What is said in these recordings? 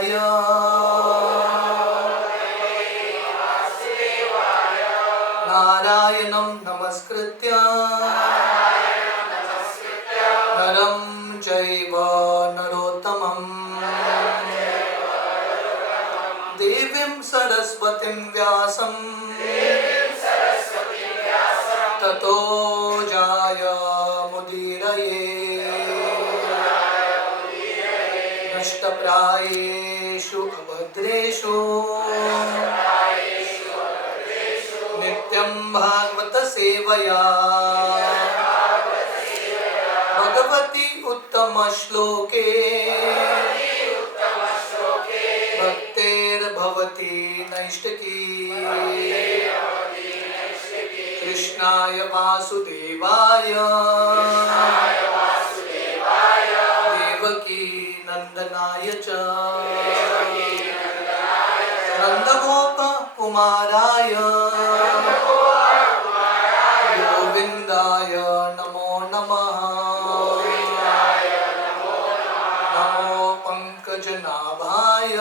वासुदेवाय। नारायणं नमस्कृत्य नरं चैव नरोत्तमं देवीं सरस्वतीं व्यासं ततो जायमुदीरये। नष्टप्रायेषु अभद्रेषु नित्यं भागवत सेवया भगवती उत्तम श्लोके भक्तेर्भवती नैष्टिकी। कृष्णाय वासुदेवाय देवकी नंदनाय च नंदगोप कुमाराय गोविंदाय नमो नमः। नमो पंकजनाभाय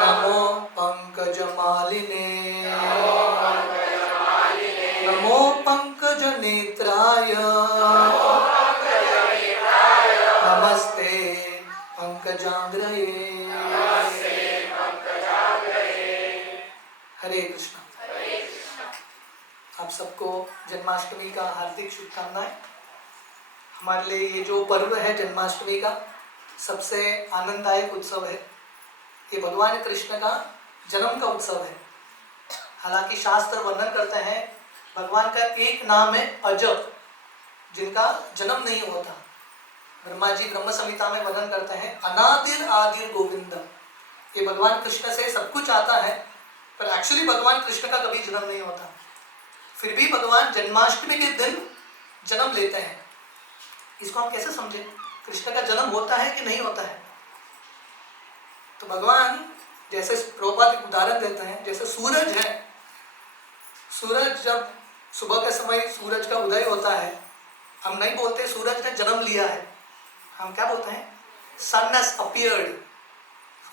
नमो पंकजमालिने नमो पंकजनेत्राय नमस्ते पंकजाग्रये। हरे कृष्ण। आप सबको जन्माष्टमी का हार्दिक शुभकामनाएं। हमारे लिए ये जो पर्व है जन्माष्टमी का सबसे आनंददायक उत्सव है। ये भगवान कृष्ण का जन्म का उत्सव है। हालांकि शास्त्र वर्णन करते हैं भगवान का एक नाम है अज, जिनका जन्म नहीं होता। ब्रह्मा जी ब्रह्म संहिता में वर्णन करते हैं अनादिर आदिर गोविंद। ये भगवान कृष्ण से सब कुछ आता है, पर एक्चुअली भगवान कृष्ण का कभी जन्म नहीं होता। फिर भी भगवान जन्माष्टमी के दिन जन्म लेते हैं। इसको हम कैसे समझें? कृष्ण का जन्म होता है कि नहीं होता है? तो भगवान जैसे प्रभुपाद एक उदाहरण देते हैं, जैसे सूरज है। सूरज जब सुबह के समय सूरज का उदय होता है, हम नहीं बोलते सूरज ने जन्म लिया है, हम क्या बोलते हैं? सन हैज अपीयर्ड।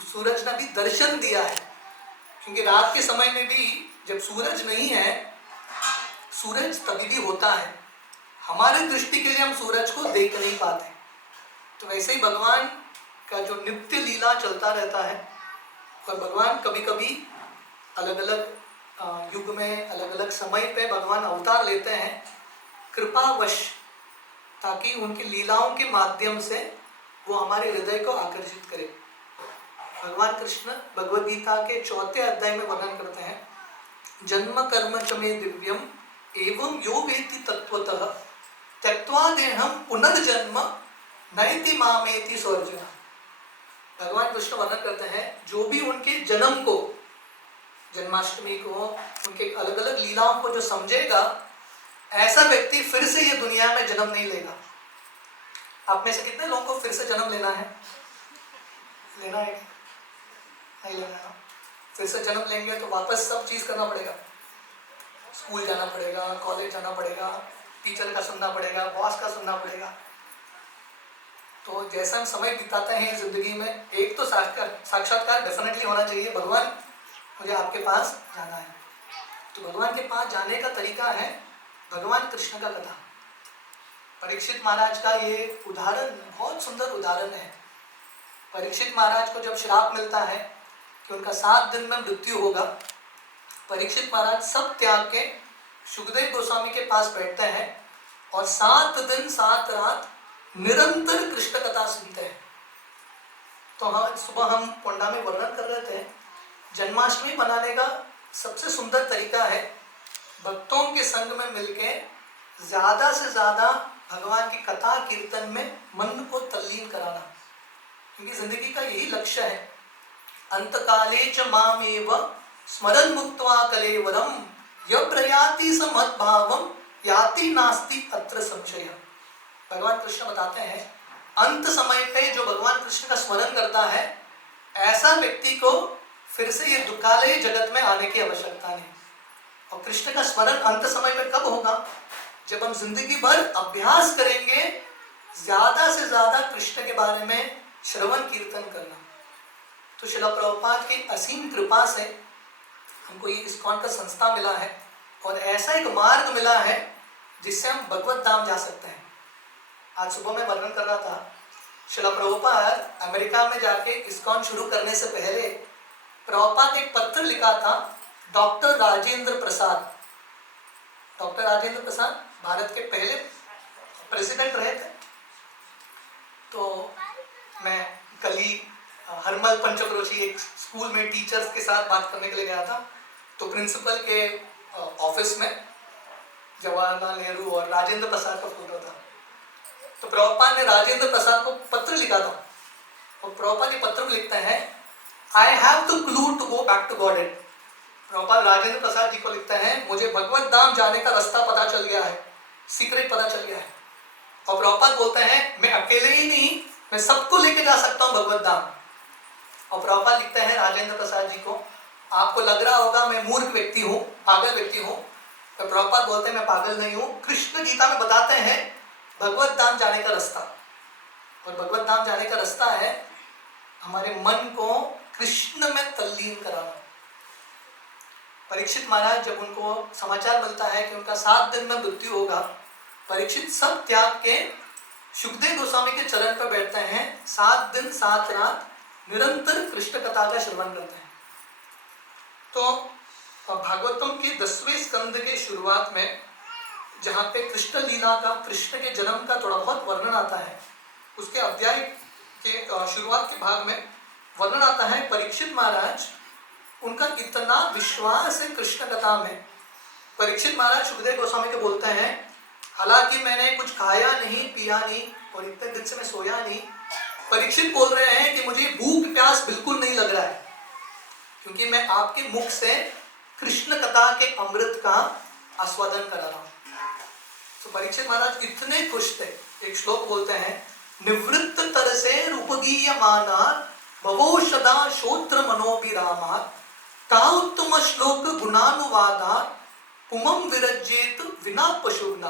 सूरज ने भी दर्शन दिया है, क्योंकि रात के समय में भी जब सूरज नहीं है, सूरज तभी भी होता है। हमारे दृष्टि के लिए हम सूरज को देख नहीं पाते। तो वैसे ही भगवान का जो नित्य लीला चलता रहता है, और भगवान कभी कभी अलग अलग युग में अलग अलग समय पे भगवान अवतार लेते हैं कृपावश, ताकि उनकी लीलाओं के माध्यम से वो हमारे हृदय को आकर्षित करे। भगवान कृष्ण भगवद गीता के 4 अध्याय में वर्णन करते हैं जन्म कर्म च मे दिव्यम एवं यो वेति तत्वतः त्यक्त्वा देहम पुनर्जन्म नयति मामेति सोऽर्जुन। भगवान कृष्ण वर्णन करते हैं जो भी उनके जन्म को, जन्माष्टमी को, उनके अलग अलग लीलाओं को जो समझेगा, ऐसा व्यक्ति फिर से ये दुनिया में जन्म नहीं लेगा। आप में से कितने लोगों को फिर से जन्म लेना है? लेना है? नहीं लेना है? फिर से जन्म लेंगे तो वापस सब चीज़ करना पड़ेगा। स्कूल जाना पड़ेगा, कॉलेज जाना पड़ेगा, टीचर का सुनना पड़ेगा, बॉस का सुनना पड़ेगा। तो जैसा हम समय बिताते हैं जिंदगी में, एक तो साक्षात्कार डेफिनेटली होना चाहिए, भगवान मुझे आपके पास जाना है। तो भगवान के पास जाने का तरीका है भगवान कृष्ण का कथा। परीक्षित महाराज का ये उदाहरण बहुत सुंदर उदाहरण है। परीक्षित महाराज को जब श्राप मिलता है कि उनका 7 दिन में मृत्यु होगा, परीक्षित महाराज सब त्याग के शुकदेव गोस्वामी के पास बैठते हैं और 7 दिन 7 रात निरंतर कृष्ण कथा सुनते हैं। तो हाँ, सुबह हम कोंडा में वर्णन कर रहे थे, जन्माष्टमी मनाने का सबसे सुंदर तरीका है भक्तों के संग में मिलके ज्यादा से ज्यादा भगवान की कथा कीर्तन में मन को तल्लीन कराना, क्योंकि जिंदगी का यही लक्ष्य है। अंतकाले च मामेव स्मरन् मुक्त्वा कलेवरम यः प्रयाति स मद्भावम याति नास्ति अत्र संशयः। भगवान कृष्ण बताते हैं अंत समय पे जो भगवान कृष्ण का स्मरण करता है, ऐसा व्यक्ति को फिर से ये दुखालय जगत में आने की आवश्यकता नहीं। और कृष्ण का स्मरण अंत समय पे कब होगा? जब हम जिंदगी भर अभ्यास करेंगे, ज्यादा से ज्यादा कृष्ण के बारे में श्रवण कीर्तन करना। तो श्रील प्रभुपाद की असीम कृपा से हमको ये इस्कॉन का संस्था मिला है और ऐसा एक मार्ग मिला है जिससे हम भगवत धाम जा सकते हैं। आज सुबह मैं वर्णन कर रहा था, श्रील प्रभुपाद अमेरिका में जाके इस्कॉन शुरू करने से पहले प्रभुपाद ने एक पत्र लिखा था डॉक्टर राजेंद्र प्रसाद। डॉक्टर राजेंद्र प्रसाद भारत के पहले प्रेसिडेंट रहे थे। तो मैं कल ही हरमल पंचक्रोशी एक स्कूल में टीचर्स के साथ बात करने के लिए गया था। तो प्रिंसिपल के ऑफिस में जवाहरलाल नेहरू और राजेंद्र प्रसाद का फोटो था। तो प्रभुपाद ने राजेंद्र प्रसाद को पत्र लिखा था और प्रभुपाद ये पत्र में लिखते हैं, I have the clue to go back to God. Prabhupada Rajendra Prasad ji को लिखते हैं, मुझे भगवत धाम जाने का रास्ता पता चल गया है, सीक्रेट पता चल गया है। और प्रभुपाद बोलते हैं, मैं अकेले ही नहीं, मैं सबको लेके जा सकता हूँ भगवत धाम। और प्रभुपाद लिखते हैं राजेंद्र प्रसाद जी को, आपको लग रहा होगा मैं मूर्ख व्यक्ति हूँ, पागल व्यक्ति हूँ। तो प्रभुपाद बोलते हैं, मैं पागल नहीं हूँ। कृष्ण गीता में बताते हैं भगवत धाम जाने का रास्ता, और भगवत धाम जाने का रास्ता है हमारे मन को कृष्ण में तल्लीन कराना। परीक्षित महाराज जब उनको समाचार मिलता है कि उनका 7 दिन में मृत्यु होगा, परीक्षित सब त्याग के सुखदेव गोस्वामी के चरण पर बैठते हैं। 7 दिन 7 रात निरंतर कृष्ण कथा का श्रवण करते हैं। तो भागवतम के 10वें स्कंद के शुरुआत में जहाँ पे कृष्ण लीला का, कृष्ण के जन्म का थोड़ा बहुत वर्णन आता है, उसके अध्याय के शुरुआत के भाग में वर्णन आता है परीक्षित महाराज, उनका इतना विश्वास है कृष्ण कथा में। परीक्षित महाराज सुखदेव गोस्वामी को बोलते हैं, हालांकि मैंने कुछ खाया नहीं, पिया नहीं और इतने दिन से मैं सोया नहीं। परीक्षित बोल रहे हैं कि मुझे भूख प्यास बिल्कुल नहीं लग रहा है, क्योंकि मैं आपके मुख से कृष्ण कथा के अमृत का आस्वादन कर रहा हूँ। तो परीक्षित महाराज इतने खुश थे, एक श्लोक बोलते हैं, निवृत्त तरसे रूपगीयमाना भवौषधा श्रोत्र मनोभिरामा का उत्तम श्लोक गुणानुवादा पुमं विरज्येत विना पशुना।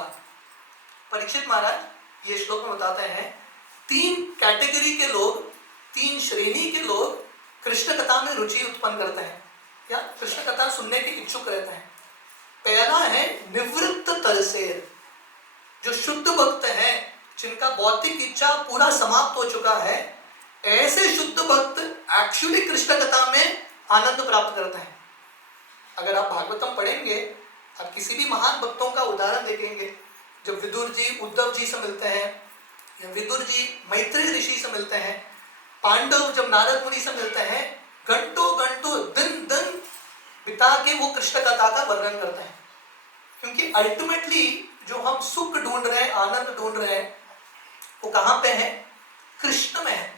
परीक्षित महाराज ये श्लोक में बताते हैं 3 कैटेगरी के लोग, 3 श्रेणी के लोग कृष्ण कथा में रुचि उत्पन्न करते हैं या कृष्ण कथा सुनने के इच्छुक रहते हैं। पहला है निवृत्त तरसेर, जो शुद्ध भक्त हैं, जिनका भौतिक इच्छा पूरा समाप्त हो चुका है, ऐसे शुद्ध भक्त एक्चुअली कृष्ण कथा में आनंद प्राप्त करते हैं। अगर आप भागवतम पढ़ेंगे, आप किसी भी महान भक्तों का उदाहरण देखेंगे, जब विदुर जी उद्धव जी से मिलते हैं या विदुर जी मैत्री ऋषि से मिलते हैं, पांडव जब नारद मुनि से मिलते हैं, घंटों घंटों दिन दिन बिता के वो कृष्ण कथा का वर्णन करते हैं। क्योंकि अल्टीमेटली जो हम सुख ढूंढ रहे हैं, आनंद ढूंढ रहे हैं, वो कहाँ पे है? कृष्ण में है।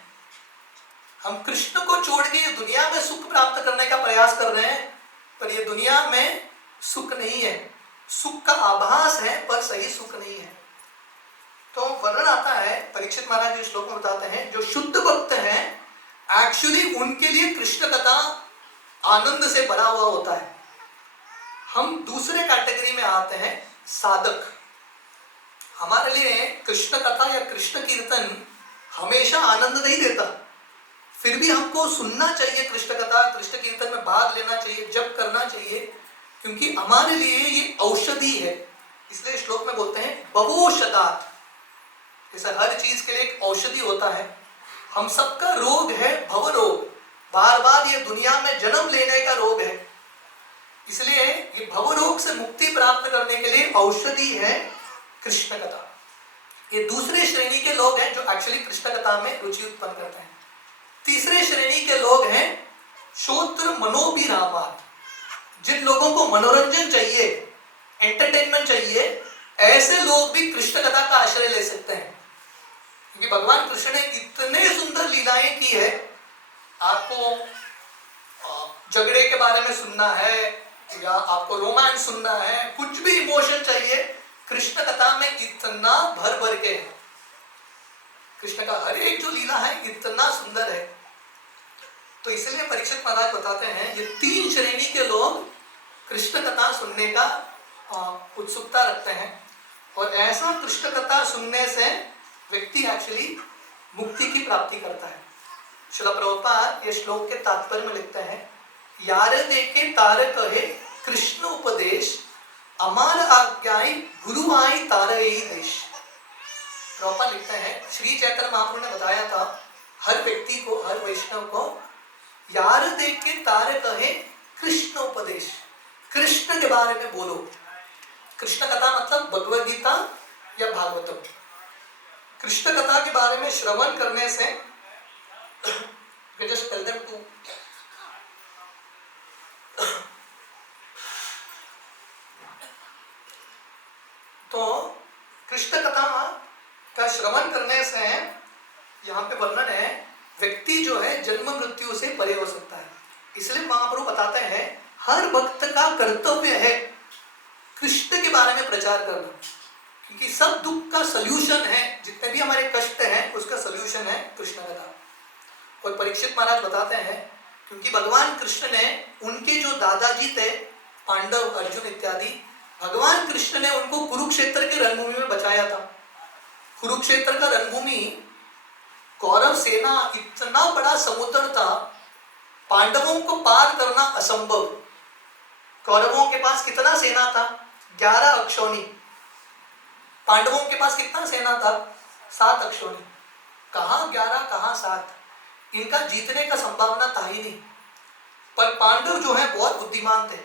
हम कृष्ण को छोड़ के ये दुनिया में सुख प्राप्त करने का प्रयास कर रहे हैं, पर ये दुनिया में सुख नहीं है, सुख का आभास है पर सही सुख नहीं है। तो वर्णन आता है, परीक्षित महाराज इस श्लोक में बताते हैं, जो शुद्ध भक्त हैं एक्चुअली उनके लिए कृष्ण कथा आनंद से भरा हुआ होता है। हम दूसरे कैटेगरी में आते हैं, साधक। हमारे लिए कृष्ण कथा या कृष्ण कीर्तन हमेशा आनंद नहीं देता, फिर भी हमको सुनना चाहिए कृष्ण कथा, कृष्ण कीर्तन में भाग लेना चाहिए, जप करना चाहिए, क्योंकि हमारे लिए ये औषधि है। इसलिए श्लोक में बोलते हैं भवौषधात्। जैसे हर चीज के लिए एक औषधि होता है, हम सबका रोग है भव रोग, बार बार ये दुनिया में जन्म लेने का रोग है। इसलिए ये भव रोग से मुक्ति प्राप्त करने के लिए औषधि है कृष्ण कथा। ये दूसरे श्रेणी के लोग हैं जो एक्चुअली कृष्ण कथा में रुचि उत्पन्न करते हैं। तीसरे श्रेणी के लोग हैं श्रोत्र मनोभिरामात्, जिन लोगों को मनोरंजन चाहिए, एंटरटेनमेंट चाहिए, ऐसे लोग भी कृष्ण कथा का आश्रय ले सकते हैं। क्योंकि भगवान कृष्ण ने इतने सुंदर लीलाएं की है। आपको झगड़े के बारे में सुनना है या आपको रोमांस सुनना है, कुछ भी इमोशन चाहिए, कृष्ण कथा में इतना भर भर के है। कृष्ण का हर एक जो लीला है इतना सुंदर है। तो इसलिए परीक्षित महाराज बताते हैं, ये 3 श्रेणी के लोग कृष्ण कथा सुनने का उत्सुकता रखते हैं, और ऐसा कृष्ण कथा सुनने से व्यक्ति एक्चुअली मुक्ति की प्राप्ति करता है। श्रील प्रभुपाद ये श्लोक के तात्पर्य में लिखते हैं, यार देखे तार कहे कृष्ण उपदेश, अमार आज्ञाई गुरु आई तारे देश। प्रभुपाद लिखते हैं, श्री चैतन्य महाप्रभु ने बताया था हर व्यक्ति को, हर वैष्णव को, यार देखे तार कहे कृष्ण उपदेश, कृष्ण के बारे में बोलो। कृष्ण कथा मतलब भगवद गीता या भागवतम। कृष्ण कथा के बारे में श्रवण करने से just tell them to तो कृष्ण कथा का श्रवण करने से यहाँ पे वर्णन है, व्यक्ति जो है जन्म मृत्यु से परे हो सकता है। इसलिए महाप्रभु बताते हैं हर भक्त का कर्तव्य है कृष्ण के बारे में प्रचार करना, क्योंकि सब दुख का सल्यूशन है, जितने भी हमारे कष्ट हैं उसका सल्यूशन है कृष्ण कथा। और परीक्षित महाराज बताते हैं, क्योंकि भगवान कृष्ण ने उनके जो दादाजी थे पांडव, अर्जुन इत्यादि, भगवान कृष्ण ने उनको कुरुक्षेत्र के रणभूमि में बचाया था। कुरुक्षेत्र का रणभूमि कौरव सेना, इतना बड़ा समुद्र था, पांडवों को पार करना असंभव। कौरवों के पास कितना सेना था? 11 अक्षौणी। पांडवों के पास कितना सेना था? 7 अक्षौणी। कहाँ 11 कहाँ 7, इनका जीतने का संभावना था ही नहीं। पर पांडव जो है बहुत बुद्धिमान थे,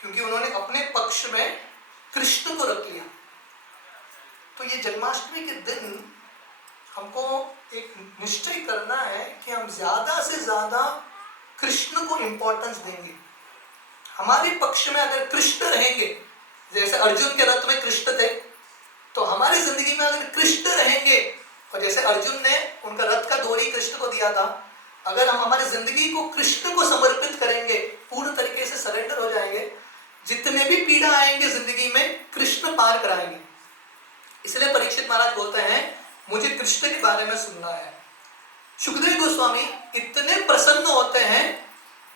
क्योंकि उन्होंने अपने पक्ष में कृष्ण को रख लिया। तो ये जन्माष्टमी के दिन हमको एक निश्चय करना है कि हम ज्यादा से ज्यादा कृष्ण को इंपॉर्टेंस देंगे। हमारे पक्ष में अगर कृष्ण रहेंगे, जैसे अर्जुन के रथ में कृष्ण थे, तो हमारी जिंदगी में अगर कृष्ण रहेंगे, और जैसे अर्जुन ने उनका रथ का डोरी कृष्ण को दिया था, अगर हम हमारी जिंदगी को कृष्ण को समर्पित करेंगे, पूर्ण तरीके से सरेंडर हो जाएंगे, जितने भी पीड़ा आएंगे जिंदगी में कृष्ण पार कराएंगे। इसलिए परीक्षित महाराज बोलते हैं मुझे कृष्ण के बारे में सुनना है। सुखदेव गोस्वामी इतने प्रसन्न होते हैं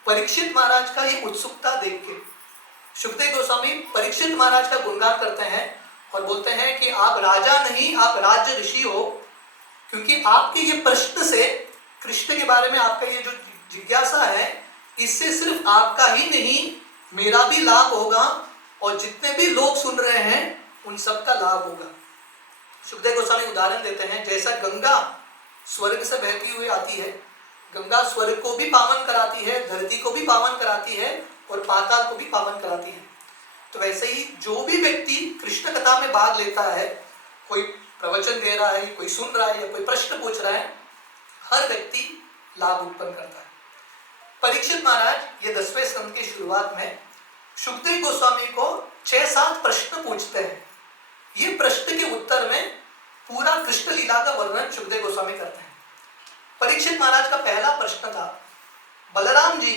परीक्षित महाराज का ये उत्सुकता देख के। सुखदेव गोस्वामी परीक्षित महाराज का गुणगान करते हैं और बोलते हैं कि आप राजा नहीं, आप राज्य ऋषि हो, क्योंकि आपके ये प्रश्न से, कृष्ण के बारे में आपका ये जो जिज्ञासा है, इससे सिर्फ आपका ही नहीं मेरा भी लाभ होगा, और जितने भी लोग सुन रहे हैं उन सबका लाभ होगा। सुखदेव गोस्वामी उदाहरण देते हैं, जैसा गंगा स्वर्ग से बहती हुई आती है, गंगा स्वर्ग को भी पावन कराती है, धरती को भी पावन कराती है और पाताल को भी पावन कराती है। तो वैसे ही जो भी व्यक्ति कृष्ण कथा में भाग लेता है, कोई प्रवचन दे रहा है, कोई सुन रहा है या कोई प्रश्न पूछ रहा है, हर व्यक्ति लाभ उत्पन्न करता है। परीक्षित महाराज ये 10वें स्कंद की शुरुआत में सुखदेव गोस्वामी को 6-7 प्रश्न पूछते हैं। ये प्रश्न के उत्तर में पूरा कृष्ण लीला का वर्णन सुखदेव गोस्वामी करते हैं। परीक्षित महाराज का पहला प्रश्न था, बलराम जी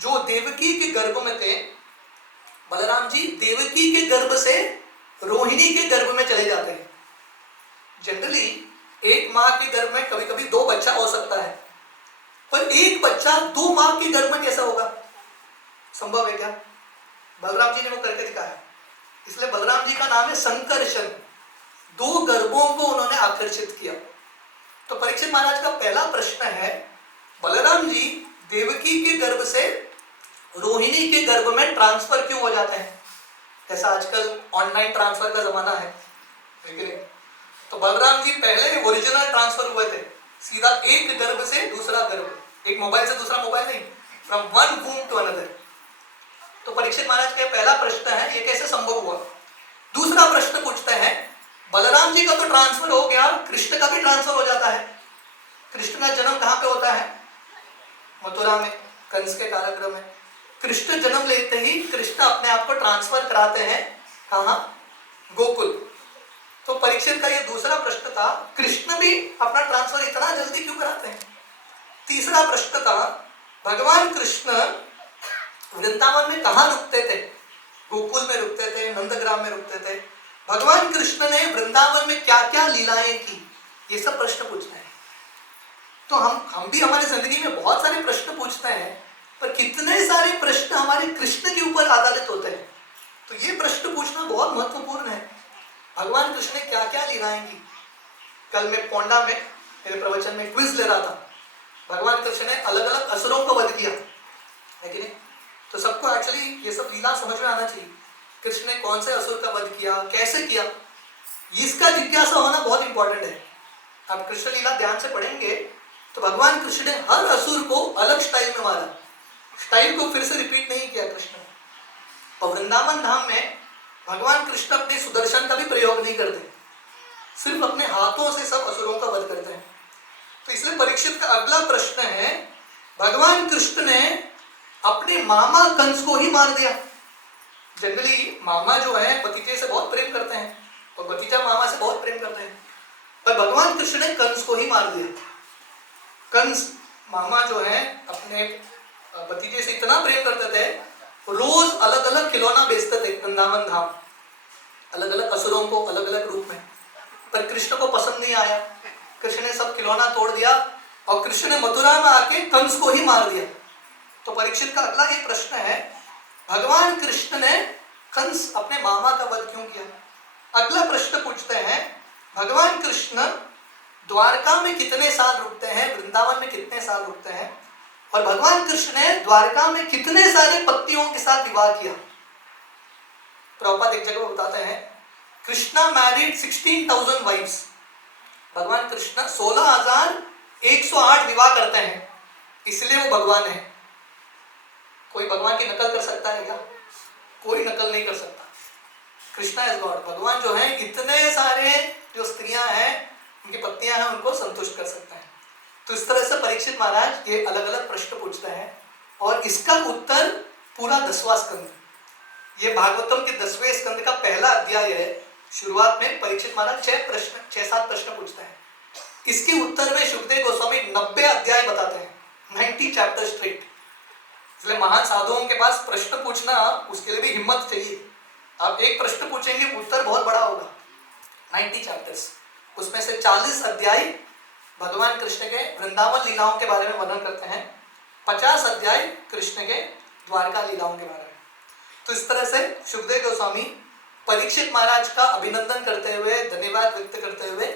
जो देवकी के गर्भ में थे, बलराम जी देवकी के गर्भ से रोहिणी के गर्भ में चले जाते हैं। जनरली एक माँ के गर्भ में कभी कभी 2 बच्चा हो सकता है, पर एक बच्चा 2 माँ के गर्भ में कैसा होगा? संभव है क्या? बलराम जी ने वो करके दिखाया। इसलिए बलराम जी का नाम है संकर्षण। 2 गर्भों को उन्होंने आकर्षित किया। तो परीक्षित महाराज का पहला प्रश्न है, बलराम जी देवकी के गर्भ से रोहिणी के गर्भ में ट्रांसफर क्यों हो जाते हैं? जैसा आजकल ऑनलाइन ट्रांसफर का जमाना है, लेकिन तो बलराम जी पहले ओरिजिनल ट्रांसफर हुए थे, सीधा एक गर्भ से दूसरा गर्भ, एक मोबाइल से दूसरा मोबाइल नहीं, फ्रॉम वन वूम टू अनदर। तो परीक्षित महाराज का पहला प्रश्न है, ये कैसे संभव हुआ? दूसरा प्रश्न पूछते हैं, बलराम जी का तो ट्रांसफर हो गया, कृष्ण का भी ट्रांसफर हो जाता है। कृष्ण का जन्म कहाँ पे होता है? मथुरा में, कंस के कारागृह में। कृष्ण जन्म लेते ही कृष्ण अपने आप को ट्रांसफर कराते हैं, कहाँ? गोकुल। तो परीक्षित का ये दूसरा प्रश्न था, कृष्ण भी अपना ट्रांसफर इतना जल्दी क्यों कराते हैं? तीसरा प्रश्न था, भगवान कृष्ण वृंदावन में कहाँ रुकते थे? गोकुल में रुकते थे, नंदग्राम में रुकते थे। भगवान कृष्ण ने वृंदावन में क्या क्या लीलाएं की? ये सब प्रश्न पूछते हैं। तो हम भी हमारी जिंदगी में बहुत सारे प्रश्न पूछते हैं, पर कितने सारे प्रश्न हमारे कृष्ण के ऊपर आधारित होते हैं। तो ये प्रश्न पूछना बहुत महत्वपूर्ण है। भगवान कृष्ण ने क्या क्या लीलाएं की? कल मैं पोंडा में मेरे प्रवचन में क्विज ले रहा था, भगवान कृष्ण ने अलग अलग असुरों को वध किया है कि नहीं? तो सबको एक्चुअली ये सब लीला समझ में आना चाहिए, कृष्ण ने कौन से असुर का वध किया, कैसे किया, इसका जिज्ञासा होना बहुत इंपॉर्टेंट है। आप कृष्ण लीला ध्यान से पढ़ेंगे तो भगवान कृष्ण ने हर असुर को अलग स्टाइल में मारा, स्टाइल को फिर से रिपीट नहीं किया कृष्ण। और वृंदावन धाम में भगवान कृष्ण अपने सुदर्शन का भी प्रयोग नहीं करते, सिर्फ अपने हाथों से सब असुरों का वध करते हैं। तो इसलिए परीक्षित का अगला प्रश्न है, भगवान कृष्ण ने अपने मामा कंस को ही मार दिया। जनरली मामा जो है भतीजे से बहुत प्रेम करते हैं और भतीजा मामा से बहुत प्रेम करते हैं, पर भगवान कृष्ण ने कंस को ही मार दिया। कंस मामा जो है अपने भतीजे से इतना प्रेम करते थे, रोज अलग अलग खिलौना बेचते थे वृंदावन धाम, अलग अलग असुरों को अलग अलग रूप में, पर कृष्ण को पसंद नहीं आया। कृष्ण ने सब खिलौना तोड़ दिया और कृष्ण ने मथुरा में आके कंस को ही मार दिया। तो परीक्षित का अगला ये प्रश्न है, भगवान कृष्ण ने कंस अपने मामा का वध क्यों किया? अगला प्रश्न पूछते हैं, भगवान कृष्ण द्वारका में कितने साल रुकते हैं, वृंदावन में कितने साल रुकते हैं, और भगवान कृष्ण ने द्वारका में कितने सारे पत्नियों के साथ विवाह किया? प्रभुपाद एक जगह बताते हैं, कृष्णा मैरिड 16,000 वाइफ्स। भगवान कृष्ण 16,108 विवाह करते हैं, इसलिए वो भगवान है। कोई भगवान की नकल कर सकता है क्या? कोई नकल नहीं कर सकता। Krishna is God. भगवान जो है इतने सारे जो स्त्रियां हैं, उनकी पत्नियां हैं, उनको संतुष्ट कर सकता है। तो इस तरह से परीक्षित महाराज ये अलग अलग प्रश्न पूछते हैं और इसका उत्तर पूरा 10वां स्कंद, ये भागवतम के 10वें स्कंद का पहला अध्याय है। शुरुआत में परीक्षित महाराज 6-7 प्रश्न पूछते हैं, इसके उत्तर में शुकदेव गोस्वामी 90 अध्याय बताते हैं, 90 चैप्टर स्ट्रेट। इसलिए महान साधुओं के पास प्रश्न पूछना, उसके लिए भी हिम्मत चाहिए। आप एक प्रश्न पूछेंगे, उत्तर बहुत बड़ा होगा। 90 चैप्टर्स, उसमें से 40 अध्याय भगवान कृष्ण के वृंदावन लीलाओं के बारे में वर्णन करते हैं, 50 अध्याय कृष्ण के द्वारका लीलाओं के बारे में। तो इस तरह से शुकदेव गोस्वामी परीक्षित महाराज का अभिनंदन करते हुए, धन्यवाद व्यक्त करते हुए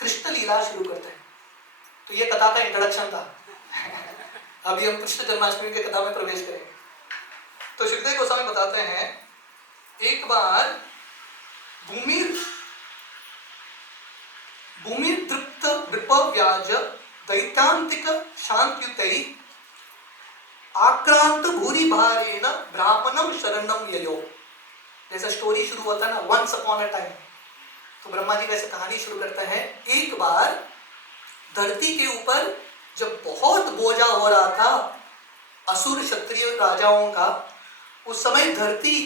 कृष्ण लीला शुरू करते हैं। तो ये कथा का इंट्रोडक्शन था। अभी हम कृष्ण जन्माष्टमी की कथा में प्रवेश करेंगे। तो शुकदेव गोस्वामी बताते हैं, एक बार भूमि तृप्त नृपव्याज दैतांतिक शांत्युतै आक्रांत भूरि भारेण ब्राह्मणम शरणम ययो। जैसा स्टोरी शुरू होता है ना, वंस अपॉन अ टाइम, तो ब्रह्मा जी वैसे कहानी शुरू करते हैं। एक बार धरती के ऊपर जब बहुत बोझा हो रहा था असुर क्षत्रिय राजाओं का, उस समय धरती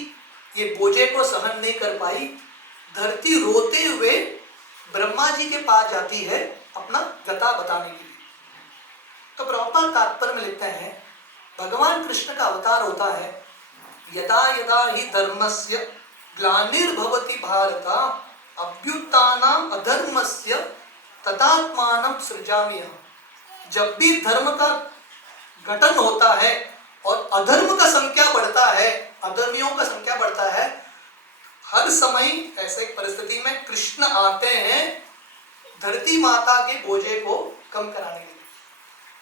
ये बोझे को सहन नहीं कर पाई। धरती रोते हुए ब्रह्मा जी के पास जाती है अपना गता बताने के लिए। तो प्रभुपाद तात्पर्य में लिखते हैं, भगवान कृष्ण का अवतार होता है, यदा यदा ही धर्मस्य ग्लानिर्भवति भारत अभ्युत्थानम् अधर्मस्य तदात्मानं सृजामि। जब भी धर्म का गठन होता है और अधर्म का संख्या बढ़ता है, अधर्मियों का संख्या बढ़ता है, हर समय ऐसे एक परिस्थिति में कृष्ण आते हैं धरती माता के बोझे को कम कराने के लिए।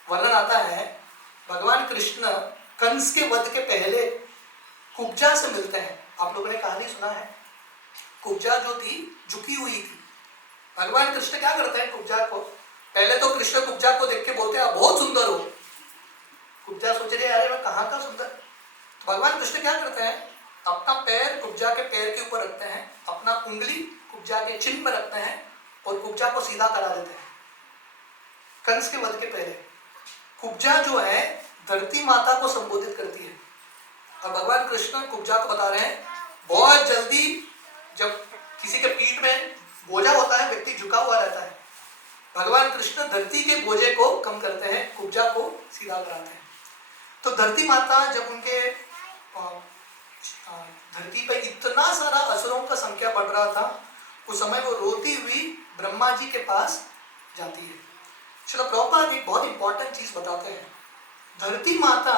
वर्णन आता है, भगवान कृष्ण कंस के वध के पहले कुब्जा से मिलते हैं। आप लोगों ने कहानी सुना है, कुब्जा जो थी झुकी हुई थी। भगवान कृष्ण क्या करते हैं कुब्जा को, पहले तो कृष्ण कुब्जा को देख के बोलते हैं आप बहुत सुंदर हो। कुब्जा सोच रहे अरे मैं कहाँ का सुंदर। तो भगवान कृष्ण क्या करते हैं, अपना पैर कुब्जा के पैर के ऊपर रखते हैं, अपना उंगली कुब्जा के चिन्ह में रखते हैं और कुब्जा को सीधा करा देते हैं। कंस के वध के पहले कुब्जा जो है धरती माता को संबोधित करती है और भगवान कृष्ण कुब्जा को बता रहे हैं, बहुत जल्दी जब किसी के पीठ में बोझा होता है, व्यक्ति झुका हुआ रहता है, भगवान कृष्ण धरती के बोझे को कम करते हैं, कुब्जा को सीधा कराते हैं। तो धरती माता जब उनके धरती पर इतना सारा असुरों का संख्या बढ़ रहा था, उस समय वो रोती हुई ब्रह्मा जी के पास जाती है। चलो प्रभुपाद एक बहुत इंपॉर्टेंट चीज बताते हैं, धरती माता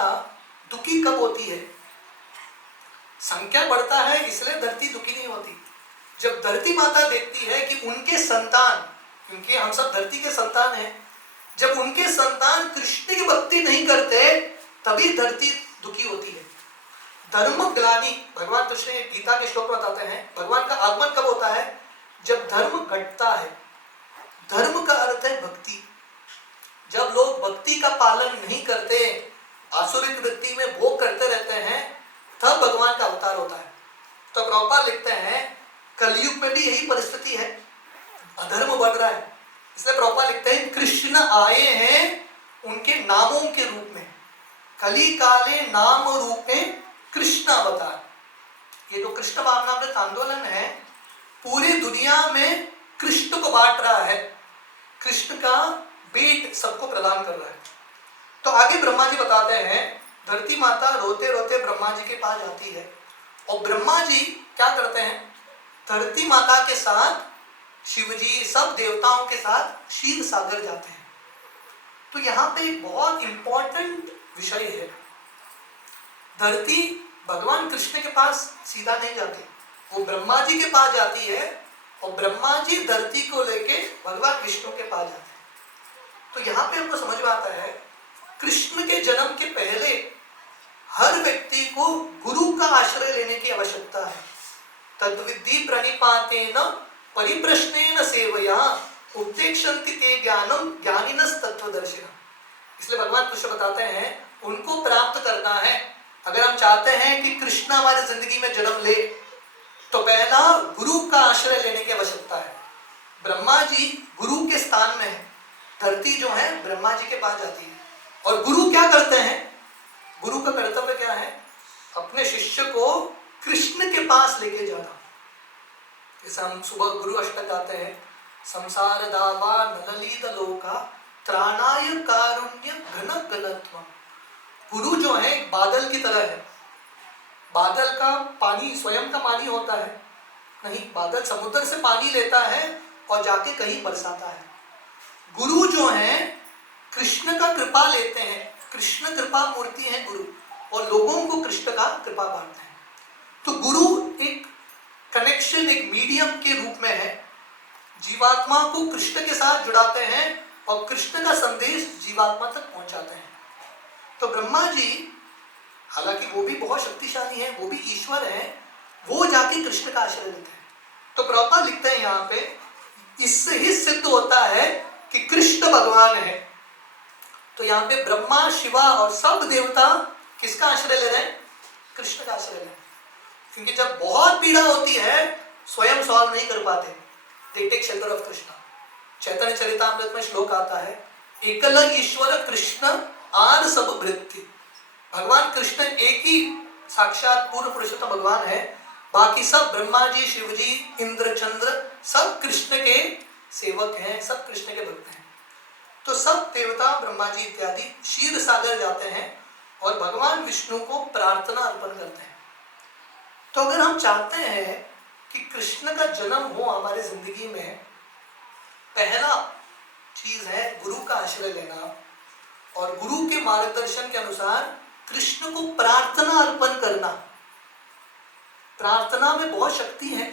दुखी कब होती है? संख्या बढ़ता है इसलिए धरती दुखी नहीं होती। जब धरती माता देखती है कि उनके संतान क्योंकि हम सब धरती के संतान हैं। जब उनके संतान कृष्ण की भक्ति नहीं करते तभी धरती दुखी होती है। धर्म ग्लानि, भगवान कृष्ण गीता के श्लोक बताते हैं, भगवान का आगमन कब होता है? जब धर्म घटता है। धर्म का अर्थ है भक्ति। जब लोग भक्ति का पालन नहीं करते, आसुरिक वृत्ति में भोग करते रहते हैं, तब भगवान का अवतार होता है। तो प्रभुपाद लिखते हैं कलयुग में भी यही परिस्थिति है, अधर्म बढ़ रहा है। इसलिए प्रभुपाद लिखते हैं कृष्ण आए हैं उनके नामों के रूप में, कली काले नाम रूपे कृष्ण अवतार। ये जो कृष्ण भावनामृत आंदोलन है पूरी दुनिया में कृष्ण को बांट रहा है, कृष्ण का बीट सबको प्रदान कर रहा है। तो आगे ब्रह्मा जी बताते हैं धरती माता रोते रोते ब्रह्मा जी के पास जाती है और ब्रह्मा जी क्या करते हैं? धरती माता के साथ शिव जी सब देवताओं के साथ क्षीर सागर जाते हैं। तो यहाँ पे एक बहुत इंपॉर्टेंट विषय है। धरती भगवान कृष्ण के पास सीधा नहीं जाती, वो ब्रह्मा जी के पास जाती है और ब्रह्मा जी धरती को लेके भगवान विष्णु के पास जाते हैं। तो यहाँ पे हमको समझ में आता है कृष्ण के जन्म के पहले हर व्यक्ति को गुरु का आश्रय लेने की आवश्यकता है। तद्विद्धि प्रणिपातेन परिप्रश्नेन सेवया उपदेक्षन्ति ते ज्ञानम ज्ञानिनस तत्वदर्शिनः। इसलिए भगवान कृष्ण बताते हैं उनको प्राप्त करना है। अगर हम चाहते हैं कि कृष्ण हमारे जिंदगी में जन्म ले तो पहला गुरु का आश्रय लेने की आवश्यकता है। ब्रह्मा जी गुरु के स्थान में है, धरती जो है ब्रह्मा जी के पास जाती है। और गुरु क्या करते हैं? गुरु का कर्तव्य क्या है? अपने शिष्य को कृष्ण के पास लेके जाना। जैसे हम सुबह गुरु अष्टक गाते हैं, संसार दावा नललीद लोका त्राणाय कारुण्य घन घनत्व। गुरु जो है एक बादल की तरह है। बादल का पानी स्वयं का पानी होता है नहीं, बादल समुद्र से पानी लेता है और जाके कहीं बरसाता है। गुरु जो है कृष्ण का कृपा लेते हैं, कृष्ण कृपा मूर्ति है गुरु, और लोगों को कृष्ण का कृपा बांटते हैं। तो गुरु एक कनेक्शन, एक मीडियम के रूप में है, जीवात्मा को कृष्ण के साथ जुड़ाते हैं और कृष्ण का संदेश जीवात्मा तक पहुंचाते हैं। तो ब्रह्मा जी हालांकि वो भी बहुत शक्तिशाली हैं, वो भी ईश्वर हैं, वो जाके कृष्ण का आश्रय लेते हैं। तो प्रभुपाद लिखते हैं यहाँ पे इससे ही सिद्ध होता है कि कृष्ण भगवान है। तो यहाँ पे ब्रह्मा शिवा और सब देवता किसका आश्रय ले रहे हैं? कृष्ण का आश्रय ले रहे हैं। क्योंकि जब बहुत पीड़ा होती है स्वयं सॉल्व नहीं कर पाते, they take shelter of Krishna. Chaitanya Charitamrita में श्लोक आता है एकल ईश्वर कृष्ण आर सब भृत्य। भगवान कृष्ण एक ही साक्षात पूर्ण पुरुषोत्तम भगवान है, बाकी सब ब्रह्मा जी, शिव जी, इंद्र, चंद्र सब कृष्ण के सेवक हैं, सब कृष्ण के भक्त हैं। तो सब देवता ब्रह्मा जी इत्यादि क्षीर सागर जाते हैं और भगवान विष्णु को प्रार्थना अर्पण करते हैं। तो अगर हम चाहते हैं कि कृष्ण का जन्म हो हमारे जिंदगी में, पहला चीज है गुरु का आश्रय लेना और गुरु के मार्गदर्शन के अनुसार कृष्ण को प्रार्थना अर्पण करना। प्रार्थना में बहुत शक्ति है।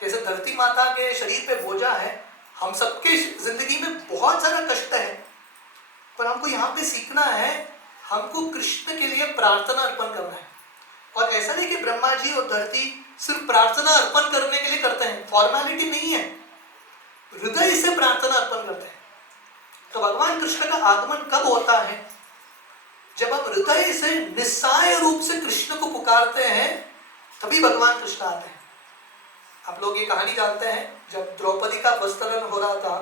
जैसे धरती माता के शरीर पे बोझा है, हम सबके जिंदगी में बहुत सारा कष्ट है, पर हमको यहाँ पे सीखना है, हमको कृष्ण के लिए प्रार्थना अर्पण करना है। और ऐसा नहीं कि ब्रह्मा जी और धरती सिर्फ प्रार्थना अर्पण करने के लिए करते हैं, फॉर्मेलिटी नहीं है, हृदय से प्रार्थना अर्पण करते हैं। तो भगवान कृष्ण का आगमन कब होता है? जब हम हृदय से निस्सहाय रूप से कृष्ण को पुकारते हैं, तभी भगवान कृष्ण आते हैं। आप लोग ये कहानी जानते हैं, जब द्रौपदी का वस्त्रहरण हो रहा था,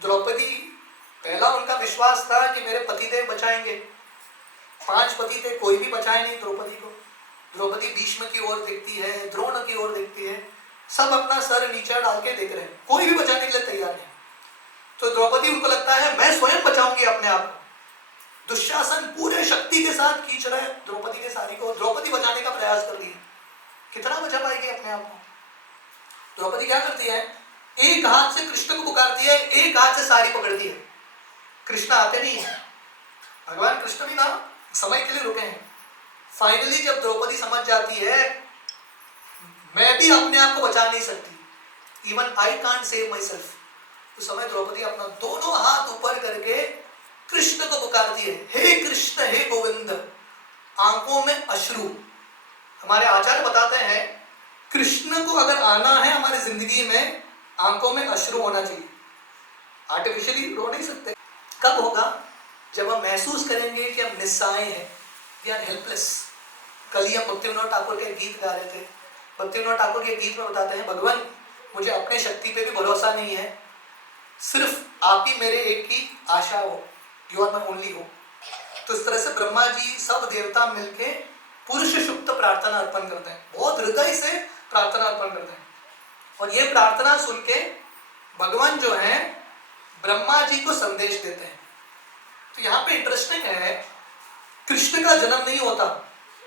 द्रौपदी पहला उनका विश्वास था कि मेरे पतिदेव बचाएंगे। 5 पति थे, कोई भी बचाए नहीं द्रौपदी को। द्रौपदी भीष्म की ओर देखती है, द्रोण की ओर देखती है, सब अपना सर नीचे डाल के देख रहे हैं, कोई भी बचाने के लिए तैयार नहीं। तो द्रौपदी उनको लगता है मैं स्वयं बचाऊंगी अपने आप को। दुशासन पूरे शक्ति के साथ खींच रहे हैं द्रौपदी के साड़ी को, द्रौपदी बचाने का प्रयास कर रही है, कितना बचा पाएगी अपने आप को? द्रौपदी क्या करती है? एक हाथ से कृष्ण को पुकारती है, एक हाथ से साड़ी पकड़ती है, कृष्ण आते नहीं है। भगवान कृष्ण भी ना समय के लिए रुके हैं। फाइनली जब द्रौपदी समझ जाती है मैं भी अपने आप को बचा नहीं सकती, even I can't save my self, उस समय द्रौपदी अपना दोनों हाथ ऊपर करके कृष्ण को पुकारती है, हे कृष्ण हे गोविंद, आंखों में अश्रु। हमारे आचार्य बताते हैं कृष्ण को अगर आना है हमारी जिंदगी में, आंखों में अश्रु होना चाहिए। आर्टिफिशियली रो नहीं सकते। कब होगा? जब हम महसूस करेंगे कि हम निस्सहाय हैं, वी आर हेल्पलेस। कल ही हम भक्तिविनोद ठाकुर के गीत गा रहे थे। भक्तिविनोद ठाकुर के गीत में बताते हैं, भगवान मुझे अपने शक्ति पे भी भरोसा नहीं है, सिर्फ आप ही मेरे एक की आशा हो, यू आर माय ओनली हो। तो इस तरह से ब्रह्मा जी सब देवता मिलके पुरुष सुप्त प्रार्थना अर्पण करते हैं, बहुत हृदय से प्रार्थना अर्पण करते हैं। और ये प्रार्थना सुन के भगवान जो है ब्रह्मा जी को संदेश देते हैं। तो यहाँ पे इंटरेस्टिंग है, कृष्ण का जन्म नहीं होता,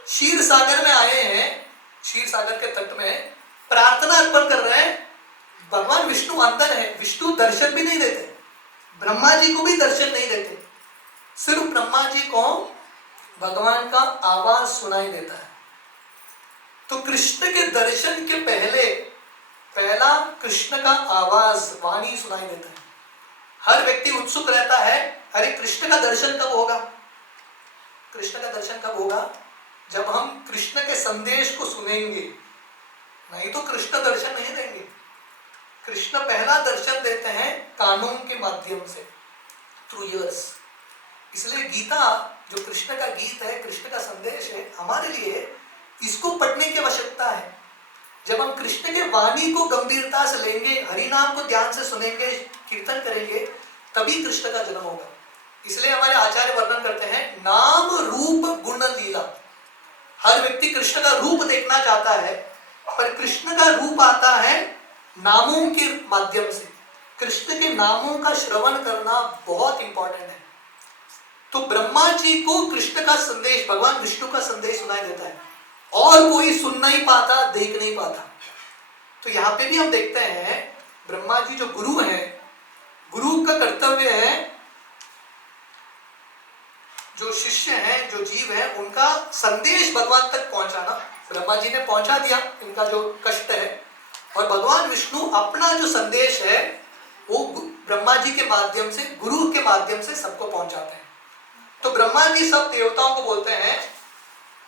क्षीर सागर में आए हैं, क्षीर सागर के तट में प्रार्थना अर्पण कर रहे हैं। भगवान विष्णु अंदर है, विष्णु दर्शन भी नहीं देते, ब्रह्मा जी को भी दर्शन नहीं देते, सिर्फ ब्रह्मा जी को भगवान का आवाज सुनाई देता है। तो कृष्ण के दर्शन के पहला कृष्ण का आवाज, वाणी सुनाई देता है। हर व्यक्ति उत्सुक रहता है, अरे कृष्ण का दर्शन कब होगा? कृष्ण का दर्शन कब होगा? जब हम कृष्ण के संदेश को सुनेंगे, नहीं तो कृष्ण दर्शन नहीं देंगे। कृष्ण पहला दर्शन देते हैं कानों के माध्यम से, थ्रू ईयर्स। इसलिए गीता जो कृष्ण का गीत है, कृष्ण का संदेश है, हमारे लिए इसको पढ़ने की आवश्यकता है। जब हम कृष्ण के वाणी को गंभीरता से लेंगे, हरि नाम को ध्यान से सुनेंगे, कीर्तन करेंगे, तभी कृष्ण का जन्म होगा। इसलिए हमारे आचार्य वर्णन करते हैं, नाम रूप गुण लीला। हर व्यक्ति कृष्ण का रूप देखना चाहता है, पर कृष्ण का रूप आता है नामों के माध्यम से। कृष्ण के नामों का श्रवण करना बहुत इंपॉर्टेंट है। तो ब्रह्मा जी को कृष्ण का संदेश, भगवान विष्णु का संदेश सुनाई देता है, और कोई सुन नहीं पाता, देख नहीं पाता। तो यहाँ पे भी हम देखते हैं ब्रह्मा जी जो गुरु हैं, गुरु का कर्तव्य है जो शिष्य हैं, जो जीव है, उनका संदेश भगवान तक पहुंचाना। ब्रह्मा जी ने पहुंचा दिया इनका जो कष्ट है, और भगवान विष्णु अपना जो संदेश है वो ब्रह्मा जी के माध्यम से, गुरु के माध्यम से सबको पहुंचाते हैं। तो ब्रह्मा जी सब देवताओं को बोलते हैं,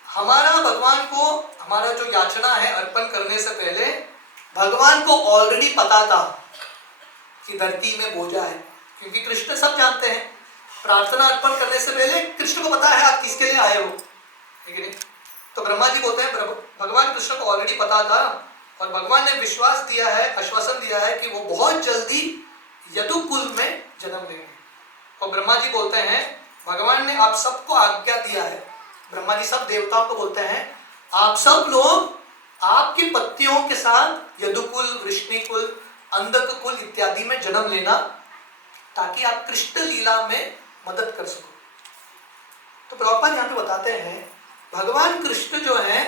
हमारा भगवान को, हमारा जो याचना है अर्पण करने से पहले भगवान को ऑलरेडी पता था कि धरती में बोझा है, क्योंकि कृष्ण सब जानते हैं। प्रार्थना अर्पण करने से पहले कृष्ण को पता है आप किसके लिए आए हो, ठीक है? तो ब्रह्मा जी बोलते हैं भगवान कृष्ण को ऑलरेडी पता था, और भगवान ने विश्वास दिया है, आश्वासन दिया है कि वो बहुत जल्दी यदुकुल में जन्म लेंगे। और ब्रह्मा जी बोलते हैं, भगवान ने आप सबको आज्ञा दिया है, ब्रह्मा जी सब देवताओं को बोलते हैं, आप सब लोग आपकी पत्नियों के साथ यदुकुल, वृष्णिकुल, अंधक कुल इत्यादि में जन्म लेना, ताकि आप कृष्ण लीला में मदद कर सको। तो प्रभुपाद यहाँ पे बताते हैं, भगवान कृष्ण जो है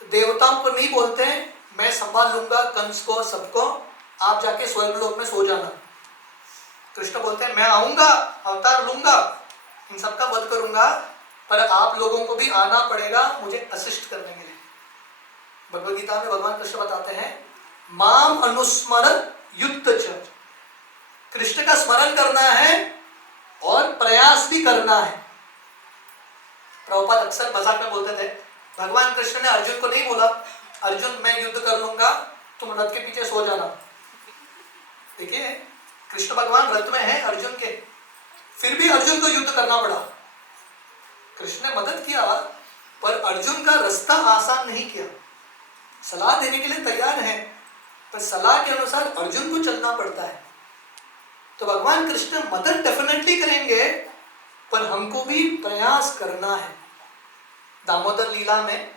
देवताओं को नहीं बोलते हैं मैं संभाल लूंगा कंस को, सबको, आप जाके स्वर्गलोक में सो जाना। कृष्ण बोलते हैं मैं आऊंगा, अवतार लूंगा, इन सबका वध करूंगा, पर आप लोगों को भी आना पड़ेगा मुझे असिस्ट करने के लिए। भगवद गीता में भगवान कृष्ण बताते हैं, माम अनुस्मरण युक्त च। कृष्ण का स्मरण करना है और प्रयास भी करना है। प्रभुपाद अक्सर मजाक में बोलते थे, भगवान कृष्ण ने अर्जुन को नहीं बोला, अर्जुन मैं युद्ध कर लूंगा, तुम रथ के पीछे सो जाना। देखिए कृष्ण भगवान रथ में है अर्जुन के, फिर भी अर्जुन को युद्ध करना पड़ा। कृष्ण ने मदद किया, पर अर्जुन का रास्ता आसान नहीं किया। सलाह देने के लिए तैयार है, पर सलाह के अनुसार अर्जुन को चलना पड़ता है। तो भगवान कृष्ण मदद डेफिनेटली करेंगे, पर हमको भी प्रयास करना है। दामोदर लीला में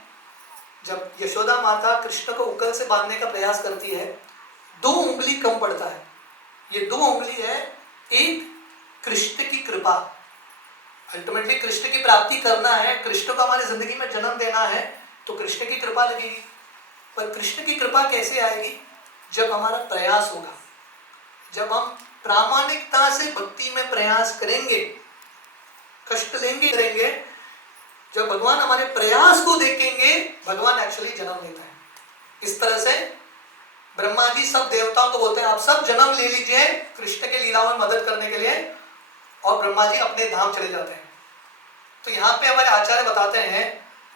जब यशोदा माता कृष्ण को उंगल से बांधने का प्रयास करती है, 2 उंगली कम पड़ता है। ये 2 उंगली है, एक कृष्ण की कृपा, अल्टीमेटली कृष्ण की प्राप्ति करना है, कृष्ण को हमारी जिंदगी में जन्म देना है, तो कृष्ण की कृपा लगेगी। पर कृष्ण की कृपा कैसे आएगी? जब हमारा प्रयास होगा, जब हम प्रामाणिकता से भक्ति में प्रयास करेंगे, कष्ट लेंगे, करेंगे, जब भगवान हमारे प्रयास को देखेंगे, भगवान एक्चुअली जन्म लेता है। इस तरह से ब्रह्मा जी सब देवताओं को बोलते हैं आप सब जन्म ले लीजिए कृष्ण के लीलाओं में मदद करने के लिए, और ब्रह्मा जी अपने धाम चले जाते हैं। तो यहाँ पे हमारे आचार्य बताते हैं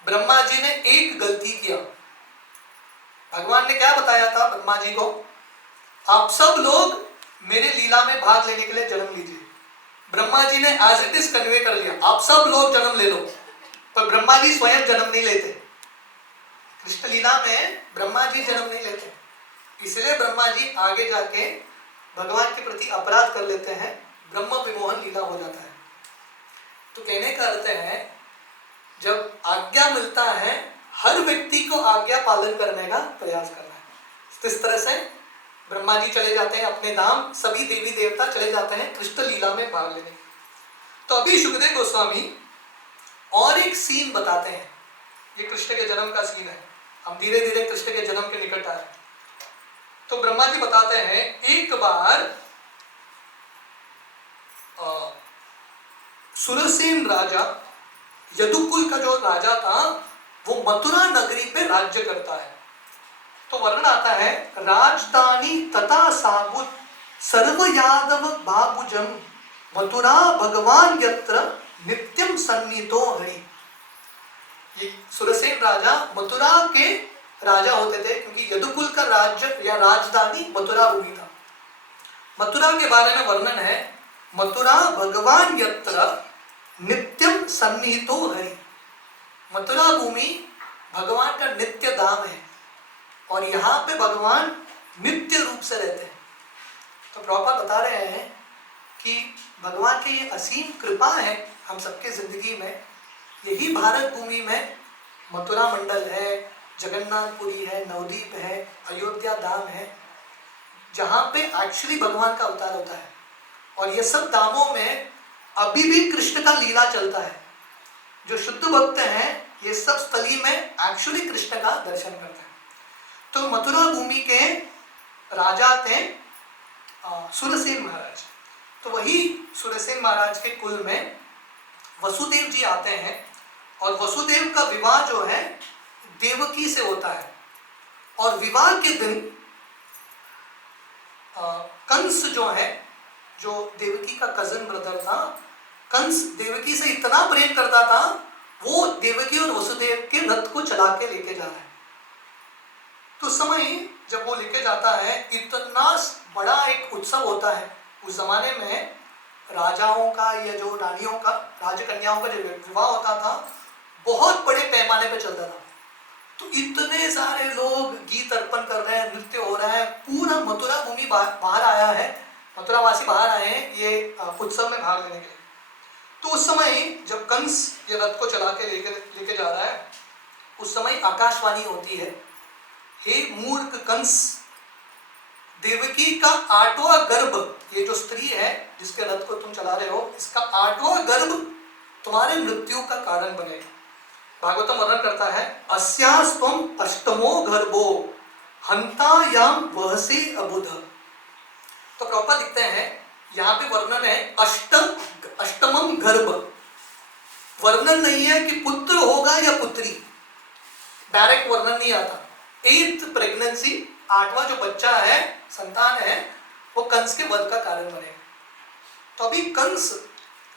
ब्रह्मा जी ने एक गलती किया। भगवान ने क्या बताया था ब्रह्मा जी को, आप सब लोग मेरे लीला में भाग लेने के लिए जन्म लीजिए। ब्रह्मा जी ने एज इट इज कन्वे कर लिया, आप सब लोग जन्म ले लो, पर ब्रह्मा जी स्वयं जन्म नहीं लेते। कृष्ण लीला में ब्रह्मा जी जन्म नहीं लेते, इसलिए ब्रह्मा जी आगे जाके भगवान के प्रति अपराध कर लेते हैं, ब्रह्म विमोहन लीला हो जाता है। तो कहने का अर्थ है जब आज्ञा मिलता है हर व्यक्ति को आज्ञा पालन करने का प्रयास करना है। तो इस तरह से ब्रह्मा जी चले जाते हैं अपने धाम, सभी देवी देवता चले जाते हैं कृष्ण लीला में भाग लेने। तो अभी सुखदेव गोस्वामी और एक सीन बताते हैं, ये कृष्ण के जन्म का सीन है, हम धीरे धीरे कृष्ण के जन्म के निकट आ रहे हैं। तो ब्रह्मा जी बताते हैं एक बार सुरसेन राजा, यदुकुल का जो राजा था, वो मथुरा नगरी पे राज्य करता है। तो वर्णन आता है राजधानी तथा साबुत सर्व यादव बाबुजम मथुरा भगवान यत्र नित्यम सन्नितो हरि। ये सुरसेन राजा मथुरा के राजा होते थे, क्योंकि यदुकुल का राज्य या राजधानी मथुरा भूमि था। मथुरा के बारे में वर्णन है मथुरा भगवान यत्र नित्यम सन्निहितो हरि। मथुरा भूमि भगवान का नित्य धाम है और यहाँ पे भगवान नित्य रूप से रहते हैं। तो प्रभुपाद बता रहे हैं कि भगवान की ये असीम कृपा है हम सबके जिंदगी में। यही भारत भूमि में मथुरा मंडल है, जगन्नाथपुरी है, नवदीप है, अयोध्या धाम है, जहाँ पे एक्चुअली भगवान का अवतार होता है। और ये सब धामों में अभी भी कृष्ण का लीला चलता है। जो शुद्ध भक्त हैं ये सब स्थली में एक्चुअली कृष्ण का दर्शन करते हैं। तो मथुरा भूमि के राजा थे सुरसेन महाराज। तो वही सुरसेन महाराज के कुल में वसुदेव जी आते हैं और वसुदेव का विवाह जो है देवकी से होता है। और विवाह के दिन कंस जो है, जो देवकी का कजन ब्रदर था, कंस देवकी से इतना प्रेम करता था, वो देवकी और वसुदेव के रथ को चला के लेके जा रहा है। तो उस समय जब वो लेके जाता है, इतना बड़ा एक उत्सव होता है। उस जमाने में राजाओं का या जो रानियों का, राजकन्याओं का जो विवाह होता था, बहुत बड़े पैमाने पे चलता था। तो इतने सारे लोग गीत अर्पण कर रहे हैं, नृत्य हो रहा है, पूरा मथुरा भूमि बाहर आया है, मथुरावासी बाहर आए हैं ये उत्सव में भाग लेने के लिए। तो उस समय जब कंस ये रथ को चला के लेके जा रहा है, उस समय आकाशवाणी होती है, हे मूर्ख कंस, देवकी का 8वां गर्भ, ये जो स्त्री है जिसके रथ को तुम चला रहे हो, इसका 8वां गर्भ तुम्हारे मृत्यु का कारण बनेगा। भागवतम वर्णन करता है अस्यास्त्वम अष्टमो गर्भो हंतायाम वहसे अबुध। तो प्रभुपाद लिखते हैं यहाँ पे वर्णन है अष्टमम गर्भ। वर्णन नहीं है कि पुत्र होगा या पुत्री, डायरेक्ट वर्णन नहीं आता। 8th प्रेगनेंसी, 8वां जो बच्चा है, संतान है, वो कंस के वध का कारण बनेगा। तो अभी कंस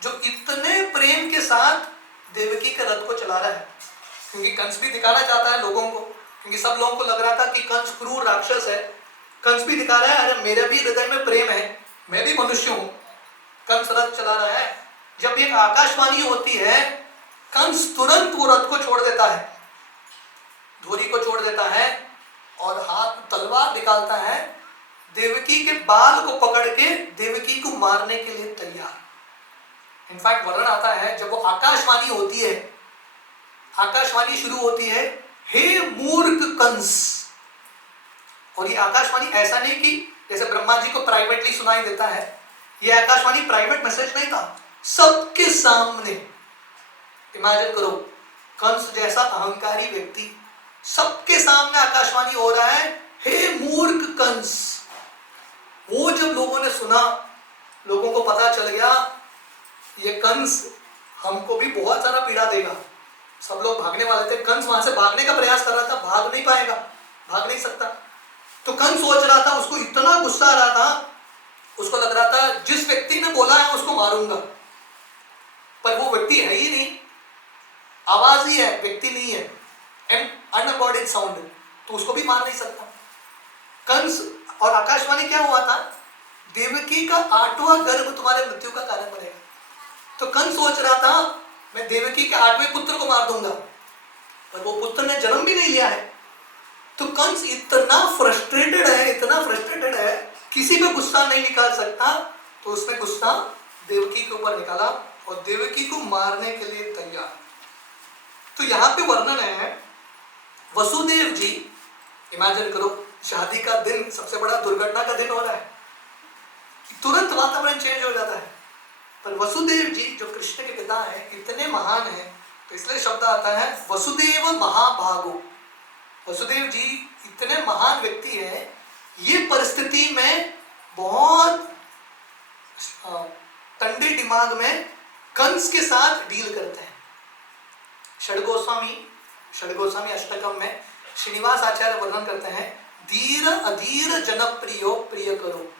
जो इतने प्रेम के साथ देवकी के रथ को चला रहा है, क्योंकि कंस भी दिखाना चाहता है लोगों को, क्योंकि सब लोगों को लग रहा था कि कंस क्रूर राक्षस है, कंस भी दिखा रहा है अरे मेरे भी हृदय में प्रेम है, मैं भी मनुष्य हूं। कंस रथ चला रहा है, जब एक आकाशवाणी होती है, कंस तुरंत वो रथ को छोड़ देता है, धुरी को छोड़ देता है और हाथ तलवार निकालता है, देवकी के बाल को पकड़ के देवकी को मारने के लिए तैयार। इनफैक्ट वर्णन आता है जब वो आकाशवाणी होती है, आकाशवाणी शुरू होती है, हे मूर्ख कंस। और ये आकाशवाणी ऐसा नहीं कि जैसे ब्रह्मा जी को प्राइवेटली सुनाई देता है, ये आकाशवाणी प्राइवेट मैसेज नहीं था, सबके सामने। इमेजिन करो कंस जैसा अहंकारी व्यक्ति, सबके सामने आकाशवाणी हो रहा है, हे मूर्ख कंस। वो जब लोगों ने सुना, लोगों को पता चल गया ये कंस हमको भी बहुत सारा पीड़ा देगा। सब लोग भागने वाले थे, कंस वहां से भागने का प्रयास कर रहा था, भाग नहीं पाएगा, भाग नहीं सकता। तो कंस सोच रहा था, उसको इतना गुस्सा आ रहा था, उसको लग रहा था जिस व्यक्ति ने बोला है उसको मारूंगा, पर वो व्यक्ति है ही नहीं, आवाज ही है, व्यक्ति नहीं है, अनबॉडीड साउंड, तो उसको भी मार नहीं सकता। कंस और आकाशवाणी क्या हुआ था, देवकी का 8वां गर्भ तुम्हारे मृत्यु का कारण बनेगा। तो कंस सोच रहा था मैं देवकी के 8वें पुत्र को मार दूंगा, पर वो पुत्र ने जन्म भी नहीं लिया है। तो कंस इतना फ्रस्ट्रेटेड है, इतना फ्रस्ट्रेटेड है, किसी पे गुस्सा नहीं निकाल सकता, तो उसने गुस्सा देवकी के ऊपर निकाला और देवकी को मारने के लिए तैयार। तो यहाँ पे वर्णन है, वसुदेव जी, इमेजिन करो शादी का दिन, सबसे बड़ा दुर्घटना का दिन हो रहा है, तुरंत वातावरण चेंज हो जाता है, पर वसुदेव जी जो कृष्ण के पिता हैं इतने महान हैं, तो इसलिए शब्द आता है वसुदेव महाभागो। वसुदेव जी इतने महान व्यक्ति हैं, ये परिस्थिति में बहुत ठंडे दिमाग में कंस के साथ डील करते हैं। षडगोस्वामी अष्टकम में श्रीनिवास आचार्य वर्णन करते हैं, धीर अधीर जनप्रियो प्रिय करो।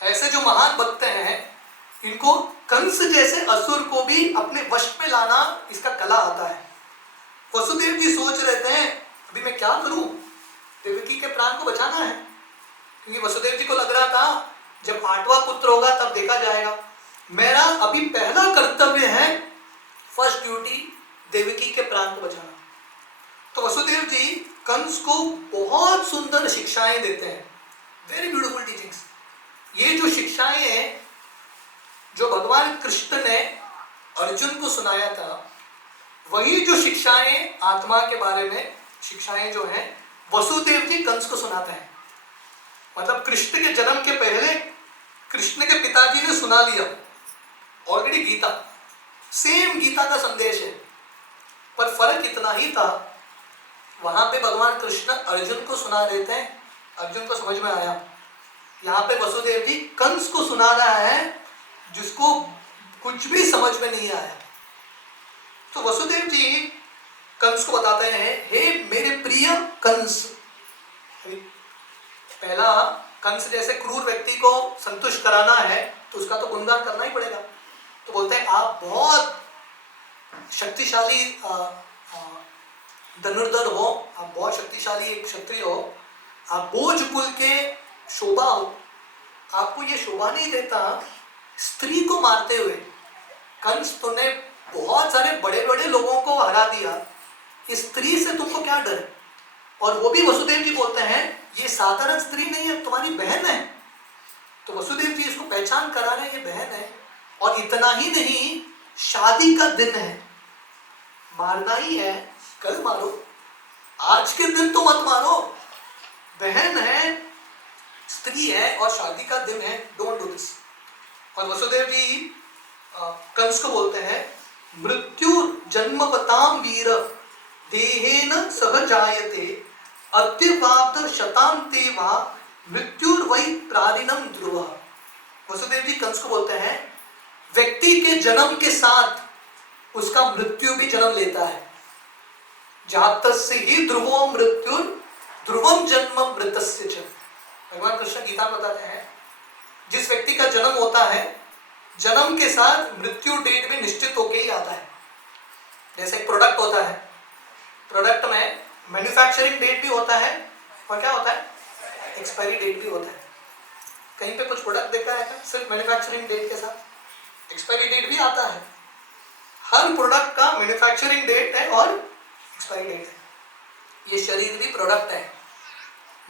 ऐसे जो महान भक्त हैं, इनको कंस जैसे असुर को भी अपने वश में लाना इसका कला आता है। वसुदेव जी सोच रहे थे अभी मैं क्या करूं, देवकी के प्राण को बचाना है, क्योंकि वसुदेव जी को लग रहा था जब 8वां पुत्र होगा तब देखा जाएगा, मेरा अभी पहला कर्तव्य है, फर्स्ट ड्यूटी देवकी के प्राण को बचाना। तो वसुदेव जी कंस को बहुत सुंदर शिक्षाएं देते हैं, वेरी ब्यूटीफुल टीचिंग्स। ये जो शिक्षाएं हैं जो भगवान कृष्ण ने अर्जुन को सुनाया था, वही जो शिक्षाएं आत्मा के बारे में शिक्षाएं जो हैं वसुदेव जी कंस को सुनाते हैं। मतलब कृष्ण के जन्म के पहले कृष्ण के पिताजी ने सुना लिया ऑलरेडी गीता, सेम गीता का संदेश है, पर फर्क इतना ही था, वहां पे भगवान कृष्ण अर्जुन को सुना रहे थे, अर्जुन को समझ में आया। यहाँ पे वसुदेव जी कंस को सुना रहा है जिसको कुछ भी समझ में नहीं आया। तो वसुदेव जी कंस को बताते हैं, हे मेरे प्रिय कंस। पहला कंस जैसे क्रूर व्यक्ति को संतुष्ट कराना है तो उसका तो गुणगान करना ही पड़ेगा। तो बोलते हैं आप बहुत शक्तिशाली धनुर्धर हो, आप बहुत शक्तिशाली एक क्षत्रिय हो, आप भोज कुल के शोभा हो, आपको ये शोभा नहीं देता स्त्री को मारते हुए। कंस तूने बहुत सारे बड़े बड़े लोगों को हरा दिया, इस स्त्री से तुमको क्या डर है? और वो भी वसुदेव जी बोलते हैं ये साधारण स्त्री नहीं है, तुम्हारी बहन है। तो वसुदेव जी इसको पहचान करा रहे ये बहन है, और इतना ही नहीं, शादी का दिन है, मारना ही है कल मारो, आज के दिन तो मत मारो, बहन है, स्त्री है और शादी का दिन है, डोंट डू दिस। और वसुदेव जी कंस को बोलते हैं मृत्यु जन्मपताम वीर देहेन सह जायते अद्यवाब्द शतांते वा मृत्युर्वै प्राणिनम ध्रुवः। वसुदेव जी कंस को बोलते हैं व्यक्ति के जन्म के साथ उसका मृत्यु भी जन्म लेता है। जातस्य ही ध्रुवो मृत्युर ध्रुवम जन्म मृतस्य च। भगवान कृष्ण गीता में बताते हैं जिस व्यक्ति का जन्म होता है, जन्म के साथ मृत्यु डेट भी निश्चित होके ही आता है। जैसे एक प्रोडक्ट होता है, प्रोडक्ट में मैन्युफैक्चरिंग डेट भी होता है और क्या होता है, एक्सपायरी डेट भी होता है। कहीं पे कुछ प्रोडक्ट देखा है क्या सिर्फ मैन्युफैक्चरिंग डेट के साथ एक्सपायरी डेट भी आता है? हर प्रोडक्ट का मैन्युफैक्चरिंग डेट है और एक्सपायरी डेट है। ये शरीर भी प्रोडक्ट है,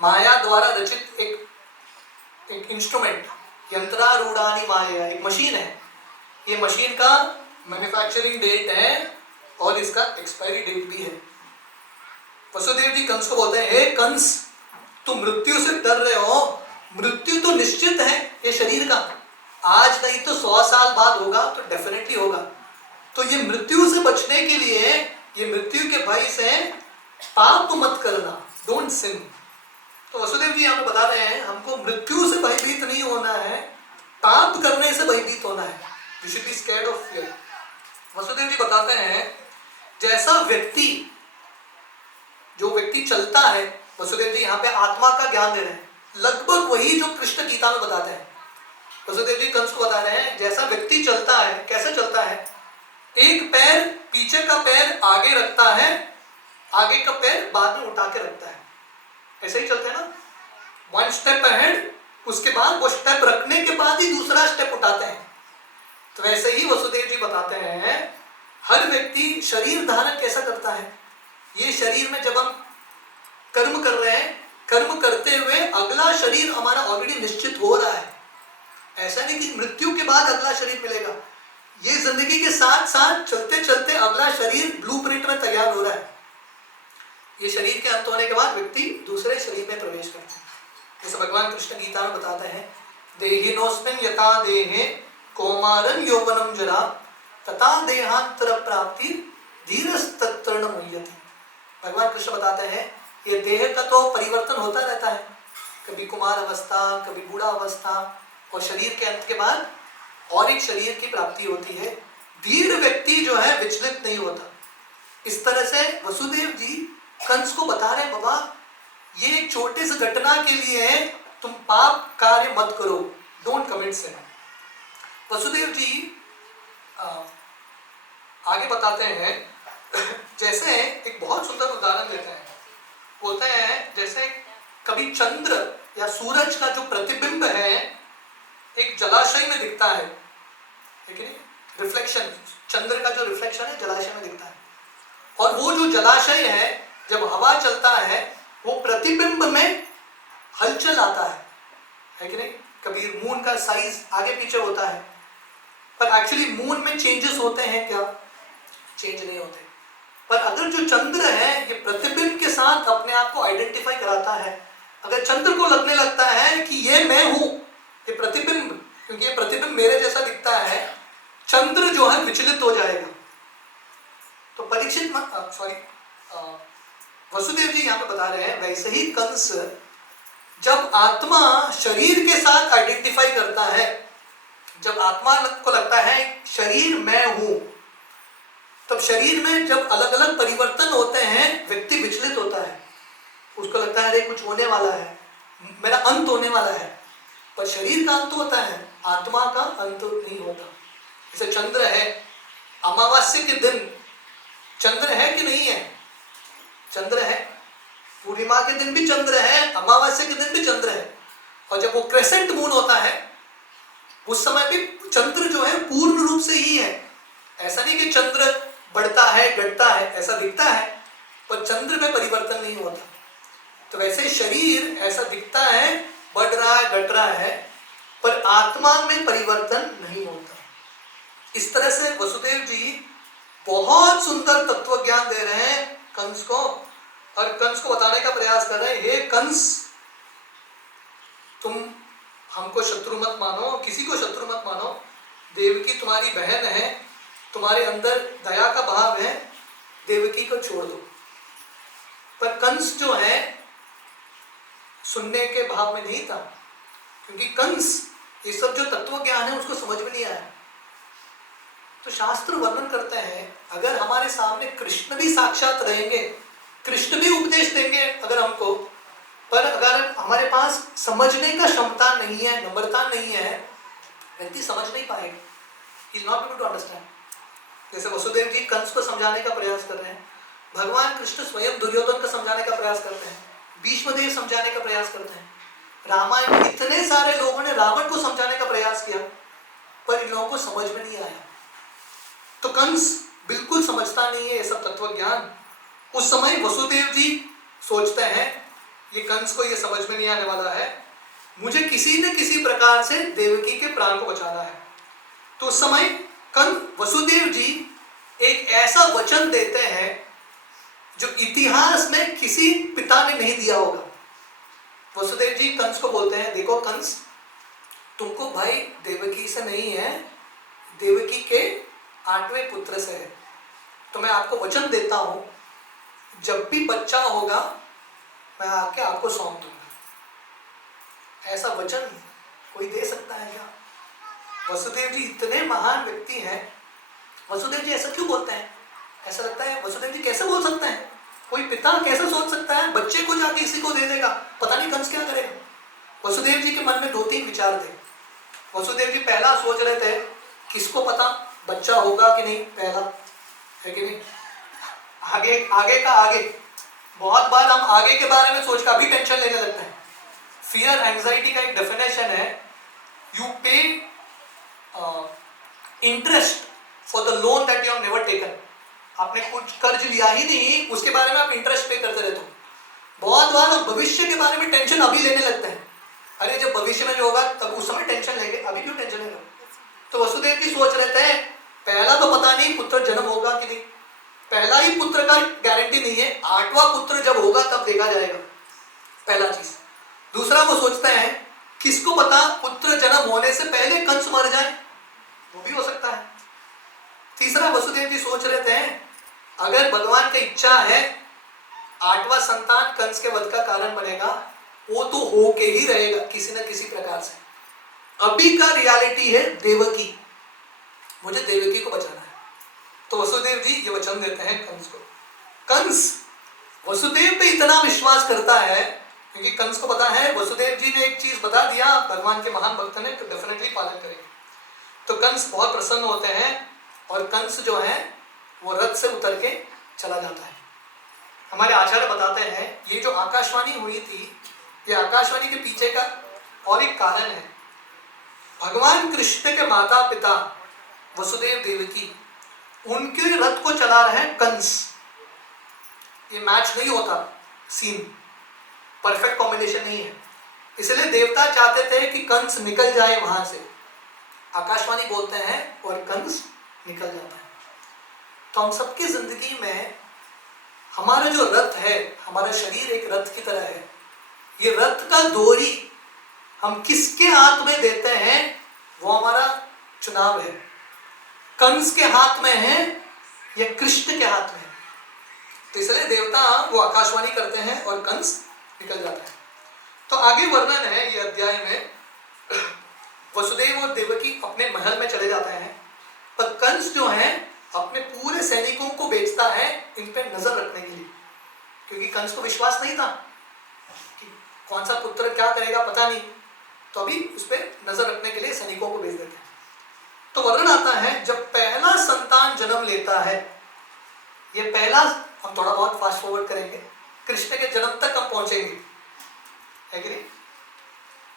माया द्वारा रचित एक इंस्ट्रूमेंट, यंत्रारूढ़ानी माया, एक मशीन है। ये मशीन का मैन्युफैक्चरिंग डेट है और इसका एक्सपायरी डेट भी है। वसुदेव जी कंस को बोलते हैं हे कंस, तुम मृत्यु से डर रहे हो, मृत्यु तो निश्चित है ये शरीर का, आज नहीं तो 100 साल बाद होगा, तो डेफिनेटली होगा। तो ये मृत्यु से बचने के लिए, ये मृत्यु के भय से पाप मत करना, डोंट सिन। तो वसुदेव जी हमें बता रहे हैं हमको मृत्यु से भयभीत नहीं होना है, पाप करने से भयभीत होना है। We should be scared of fear. Vasudev ji बताते हैं जैसा व्यक्ति, जो व्यक्ति चलता है वसुदेव जी यहाँ पे आत्मा का ज्ञान दे रहे हैं, लगभग वही जो कृष्ण गीता में बताते हैं। वसुदेव जी कंस को बता रहे हैं जैसा व्यक्ति चलता है, कैसे चलता है, एक पैर पीछे का पैर आगे रखता है, आगे का पैर बाद में उठा के रखता है, ऐसे ही चलते हैं ना, 1 स्टेप अहेड, उसके बाद वो स्टेप रखने के बाद ही दूसरा स्टेप उठाते हैं। तो वैसे ही वसुदेव जी बताते हैं हर व्यक्ति शरीर धारण कैसा करता है। ये शरीर में जब हम कर्म कर रहे हैं, कर्म करते हुए अगला शरीर हमारा ऑलरेडी निश्चित हो रहा है। ऐसा नहीं कि मृत्यु के बाद अगला शरीर मिलेगा, ये जिंदगी के साथ साथ चलते चलते अगला शरीर ब्लूप्रिंट में तैयार हो रहा है। ये शरीर के अंत होने के बाद व्यक्ति दूसरे शरीर में प्रवेश करता है। जैसे भगवान कृष्ण गीता में बताते हैं, देहिनोस्मिन् यथा देहे कौमारं यौवनं जरा तथा देहांतर प्राप्ति धीरस्तत्र न मुह्यति। भगवान कृष्ण बताते हैं ये देह का तो परिवर्तन होता रहता है, कभी कुमार अवस्था, कभी बूढ़ा अवस्था, और शरीर के अंत के बाद और एक शरीर की प्राप्ति होती है। धीर व्यक्ति जो है विचलित नहीं होता। इस तरह से वसुदेव जी कंस को बता रहे बाबा ये एक छोटे से घटना के लिए है, तुम पाप कार्य मत करो, डोंट कमिट सिन। वसुदेव जी आगे बताते हैं जैसे एक बहुत सुंदर उदाहरण देते हैं, बोलते हैं जैसे कभी चंद्र या सूरज का जो प्रतिबिंब है एक जलाशय में दिखता है, ठीक है, रिफ्लेक्शन, चंद्र का जो रिफ्लेक्शन है जलाशय में दिखता है, और वो जो जलाशय है जब हवा चलता है वो प्रतिबिंब में हलचल आता है कि नहीं। कभी मून का साइज आगे पीछे होता है, पर एक्चुअली मून में चेंजेस होते हैं क्या? चेंज नहीं होते। पर अगर जो चंद्र है ये प्रतिबिंब के साथ अपने आप को आइडेंटिफाई कराता है। अगर चंद्र को लगने लगता है कि ये मैं हूं, ये प्रतिबिंब, क्योंकि ये प्रतिबिंब मेरे जैसा दिखता है, चंद्र जो है विचलित हो जाएगा। तो परीक्षित वसुदेव जी यहाँ पे बता रहे हैं वैसे ही कंस जब आत्मा शरीर के साथ आइडेंटिफाई करता है, जब आत्मा को लगता है शरीर मैं हूं, तब शरीर में जब अलग अलग परिवर्तन होते हैं व्यक्ति विचलित होता है, उसको लगता है अरे कुछ होने वाला है, मेरा अंत होने वाला है। पर शरीर का अंत होता है, आत्मा का अंत नहीं होता। जैसे चंद्र है, अमावस्या के दिन चंद्र है कि नहीं है? चंद्र है। पूर्णिमा के दिन भी चंद्र है, अमावस्या के दिन भी चंद्र है। और जब वो क्रेसेंट मून होता है उस समय भी चंद्र जो है पूर्ण रूप से ही है। ऐसा नहीं कि चंद्र बढ़ता है घटता है, ऐसा दिखता है पर चंद्र में परिवर्तन नहीं होता। तो वैसे शरीर ऐसा दिखता है, बढ़ रहा है घट रहा है, पर आत्मा में परिवर्तन नहीं होता। इस तरह से वसुदेव जी बहुत सुंदर तत्व ज्ञान दे रहे हैं कंस को, और कंस को बताने का प्रयास कर रहे हैं, हे कंस तुम हमको शत्रु मत मानो, किसी को शत्रु मत मानो, देवकी तुम्हारी बहन है, तुम्हारे अंदर दया का भाव है, देवकी को छोड़ दो। पर कंस जो है सुनने के भाव में नहीं था, क्योंकि कंस ये सब जो तत्व ज्ञान है उसको समझ में नहीं आया। तो शास्त्र वर्णन करते हैं अगर हमारे सामने कृष्ण भी साक्षात रहेंगे, कृष्ण भी उपदेश देंगे अगर हमको, पर अगर हमारे पास समझने का क्षमता नहीं है, नम्रता नहीं है, व्यक्ति समझ नहीं पाएगा, he will not be able to understand। जैसे वसुदेव जी कंस को समझाने का प्रयास कर रहे हैं, भगवान कृष्ण स्वयं दुर्योधन को समझाने का प्रयास करते हैं, भीष्मदेव समझाने का प्रयास करते हैं, रामायण में इतने सारे लोगों ने रावण को समझाने का प्रयास किया, पर इन लोगों को समझ में नहीं आया। तो कंस बिल्कुल समझता नहीं है ये सब तत्व ज्ञान। उस समय वसुदेव जी सोचते हैं ये कंस को ये समझ में नहीं आने वाला है, मुझे किसी न किसी प्रकार से देवकी के प्राण को बचाना है। तो उस समय वसुदेव जी एक ऐसा वचन देते हैं जो इतिहास में किसी पिता ने नहीं दिया होगा। वसुदेव जी कंस को बोलते हैं, देखो कंस, तुमको भाई देवकी से नहीं है, देवकी के 8वें पुत्र से है। तो मैं आपको वचन देता हूं, जब भी बच्चा होगा मैं आके आपको सौंप दूंगा। ऐसा वचन कोई दे सकता है क्या? वसुदेव जी इतने महान व्यक्ति हैं, वसुदेव जी ऐसा क्यों बोलते हैं? ऐसा लगता है वसुदेव जी कैसे बोल सकते हैं? कोई पिता कैसे सोच सकता है बच्चे को जाके इसी को दे देगा, पता नहीं कंस क्या करेगा। वसुदेव जी के मन में 2-3 विचार थे। वसुदेव जी पहला सोच रहे थे किसको पता बच्चा होगा कि नहीं, पहला है कि नहीं। आगे का आगे, बहुत बार हम आगे के बारे में सोच कर अभी टेंशन लेने लगते हैं। फियर एंजाइटी का एक डेफिनेशन है, यू पे interest for the loan that you have never taken. आपने कुछ कर्ज लिया ही नहीं, उसके बारे में आप इंटरेस्ट पे करते रहते हो। बहुत बार हम भविष्य के बारे में टेंशन अभी लेने लगते हैं, अरे जब भविष्य में जो होगा तब उस समय टेंशन लेंगे, अभी क्यों टेंशन लेंगे। तो वसुदेव जी सोच रहे थे पहला तो पता नहीं पुत्र जन्म होगा कि नहीं, पहला ही पुत्र का गारंटी नहीं है, 8वां पुत्र जब होगा तब देखा जाएगा, पहला चीज। दूसरा वो सोचते हैं किसको पता पुत्र जन्म होने से पहले कंस मर जाए, वो भी हो सकता है। तीसरा वसुदेव जी सोच रहे थे अगर भगवान की इच्छा है 8वां संतान कंस के वध का कारण बनेगा, वो तो होके ही रहेगा किसी न किसी प्रकार से। अभी का रियलिटी है देवकी, मुझे देवकी को बचाना है। तो वसुदेव जी ये वचन देते हैं कंस को। कंस वसुदेव पे इतना विश्वास करता है क्योंकि कंस को पता है वसुदेव जी ने एक चीज बता दिया भगवान के महान भक्त ने, तो डेफिनेटली पालन करेंगे। तो कंस बहुत प्रसन्न होते हैं और कंस जो है वो रथ से उतर के चला जाता है। हमारे आचार्य बताते हैं ये जो आकाशवाणी हुई थी, ये आकाशवाणी के पीछे का और एक कारण है। भगवान कृष्ण के माता पिता वसुदेव देवकी, उनके रथ को चला रहे हैं कंस। ये मैच नहीं होता, सीन परफेक्ट कॉम्बिनेशन नहीं है, इसलिए देवता चाहते थे कि कंस निकल जाए वहां से। आकाशवाणी बोलते हैं और कंस निकल जाता है। तो हम सबकी जिंदगी में हमारा जो रथ है, हमारा शरीर एक रथ की तरह है। ये रथ का डोरी हम किसके हाथ में देते हैं वो हमारा चुनाव है। कंस के हाथ में है या कृष्ण के हाथ में है। तो इसलिए देवता वो आकाशवाणी करते हैं और कंस निकल जाता है। तो आगे वर्णन है ये अध्याय में, वसुदेव और देवकी अपने महल में चले जाते हैं, पर कंस जो है अपने पूरे सैनिकों को भेजता है इन पे नजर रखने के लिए, क्योंकि कंस को विश्वास नहीं था कि कौन सा पुत्र क्या करेगा पता नहीं, तो अभी उस पर नजर रखने के लिए सैनिकों को भेज देते हैं। तो वर्णन आता है जब पहला संतान जन्म लेता है, ये पहला, हम थोड़ा बहुत फास्ट फॉरवर्ड करेंगे, कृष्ण के जन्म तक हम पहुंचेंगे, है कि नहीं?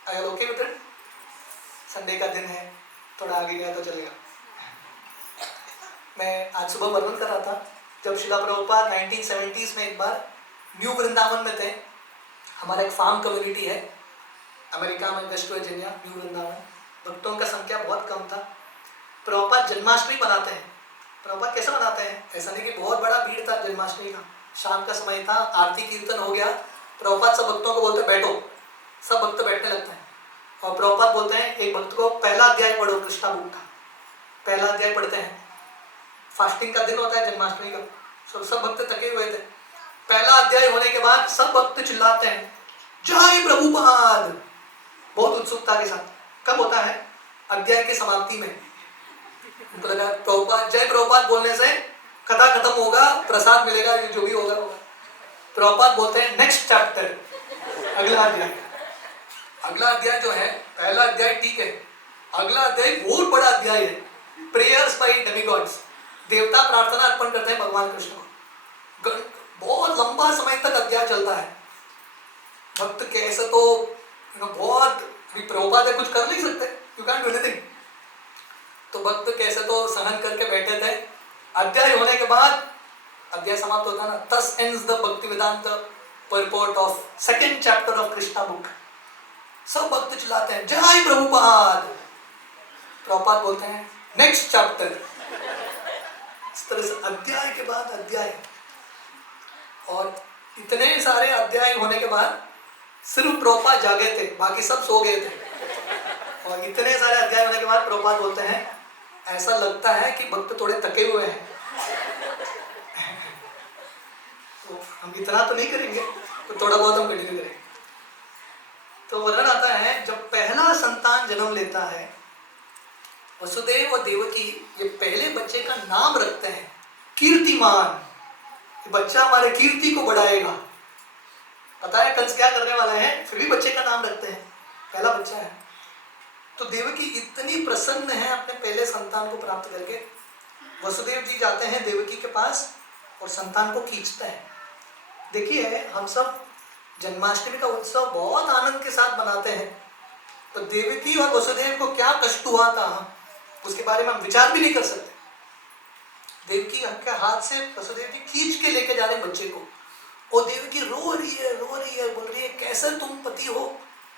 अगर ओके मित्र, संडे का दिन है, थोड़ा आगे गया तो चलेगा। मैं आज सुबह वर्णन कर रहा था जब शिला प्रभुपाद 1970s में एक बार न्यू वृंदावन में थे। हमारा एक फार्म कम्युनिटी है अमेरिका में, वेस्ट वर्जीनिया, न्यू वृंदावन। भक्तों का संख्या बहुत कम था। प्रभुपाद जन्माष्टमी बनाते हैं। प्रभुपाद कैसे बनाते हैं, ऐसा नहीं कि बहुत बड़ा भीड़ था जन्माष्टमी का, शाम का समय था, आरती कीर्तन हो गया, प्रभुपाद सब भक्तों को बोलते बैठो, सब भक्त बैठने लगते हैं और प्रभुपाद बोलते हैं एक भक्त को पहला अध्याय पढ़ो कृष्णा बुक का। पहला अध्याय पढ़ते हैं, फास्टिंग का दिन होता है जन्माष्टमी का, सब भक्त थके हुए थे। पहला अध्याय होने के बाद सब भक्त चिल्लाते हैं जय प्रभुपाद, बहुत उत्सुकता के साथ। कब होता है, अध्याय की समाप्ति में। उनको लगा प्रभुपाद, जय प्रभुपाद बोलने से कथा खत्म होगा, प्रसाद मिलेगा, जो भी होगा होगा। प्रभुपाद बोलते हैं नेक्स्ट चैप्टर, अगला अध्याय। अगला अध्याय जो है, पहला अध्याय ठीक है, अगला अध्याय बहुत बड़ा अध्याय है, प्रेयर्स बाय डेमिगॉड्स, देवता प्रार्थना अर्पण करते हैं भगवान कृष्ण को। बहुत लंबा समय तक अध्याय चलता है। भक्त कैसे तो बहुत, प्रभुपाद कुछ कर नहीं सकते, यू कैन डू एनीथिंग, तो भक्त कैसे तो सहन करके बैठे थे। अध्याय होने के बाद अध्याय समाप्त होता ना, thus ends the भक्ति वेदांत purport of second chapter of Krishna book. सब भक्त चिल्लाते हैं जय प्रभुपाद, प्रभुपाद बोलते हैं नेक्स्ट चैप्टर। इस तरह से अध्याय के बाद अध्याय, और इतने सारे अध्याय होने के बाद सिर्फ प्रभुपाद जागे थे, बाकी सब सो गए थे। और इतने सारे अध्याय होने के बाद प्रभुपाद बोलते हैं ऐसा लगता है कि भक्त थोड़े थके हुए हैं, तो हम इतना तो नहीं करेंगे, तो थोड़ा बहुत हम कंटिन्यू करेंगे। तो वर्णन आता है जब पहला संतान जन्म लेता है, वसुदेव और देवकी ये पहले बच्चे का नाम रखते हैं कीर्तिमान। बच्चा हमारे कीर्ति को बढ़ाएगा। पता है कंस क्या करने वाला है, फिर भी बच्चे का नाम रखते हैं, पहला बच्चा है। तो देवकी इतनी प्रसन्न है अपने पहले संतान को प्राप्त करके। वसुदेव जी जाते हैं देवकी के पास और संतान को खींचते हैं। देखिए हम सब जन्माष्टमी का उत्सव बहुत आनंद के साथ मनाते हैं, तो देवकी और वसुदेव को क्या कष्ट हुआ था उसके बारे में हम विचार भी नहीं कर सकते। देवकी के हाथ से वसुदेव जी खींच के लेके जा रहे हैं बच्चे को, और देवकी रो रही है, बोल रही है कैसे तुम पति हो,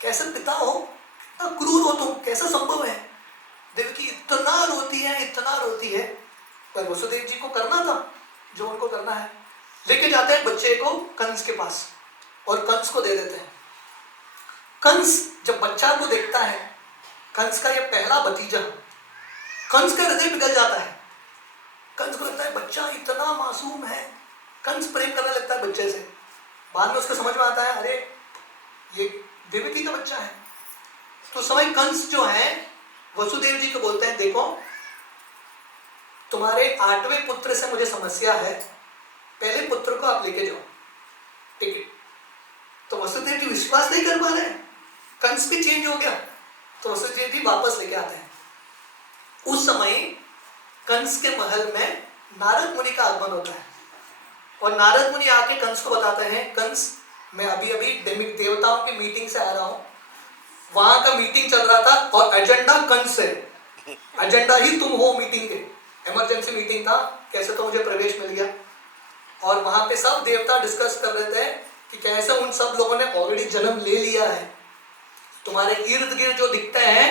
कैसे पिता हो, इतना क्रूर हो तुम, कैसा संभव है। देवकी इतना रोती है, पर वसुदेव जी को करना था जो उनको करना है। लेके जाते हैं बच्चे को कंस के पास और कंस को दे देते हैं। कंस जब बच्चा को देखता है, कंस का ये पहला भतीजा, कंस का हृदय पिघल जाता है। कंस को लगता है बच्चा इतना मासूम है, कंस प्रेम करने लगता है बच्चे से। बाद में उसको समझ में आता है अरे ये देवकी का बच्चा है। तो समय कंस जो है वसुदेव जी को बोलते हैं देखो तुम्हारे 8वें पुत्र से मुझे समस्या है, पहले पुत्र को आप लेके जाओ, ठीक है। तो वसुदेव जी विश्वास नहीं कर पा रहे हैं, कंस भी चेंज हो गया, तो वसुदेव जी वापस लेके आते हैं। उस समय कंस के महल में नारद मुनि का आगमन होता है, और नारद मुनि आके कंस को बताते हैं कंस मैं अभी अभी देवताओं की मीटिंग से आ रहा हूँ, वहां का मीटिंग चल रहा था और एजेंडा कंस है, एजेंडा ही तुम हो मीटिंग के, इमरजेंसी मीटिंग था, कैसे तो मुझे प्रवेश मिल गया। और वहां पे सब देवता डिस्कस कर रहे थे कि कैसे उन सब लोगों ने ऑलरेडी जन्म ले लिया है, तुम्हारे इर्द गिर्द जो दिखते हैं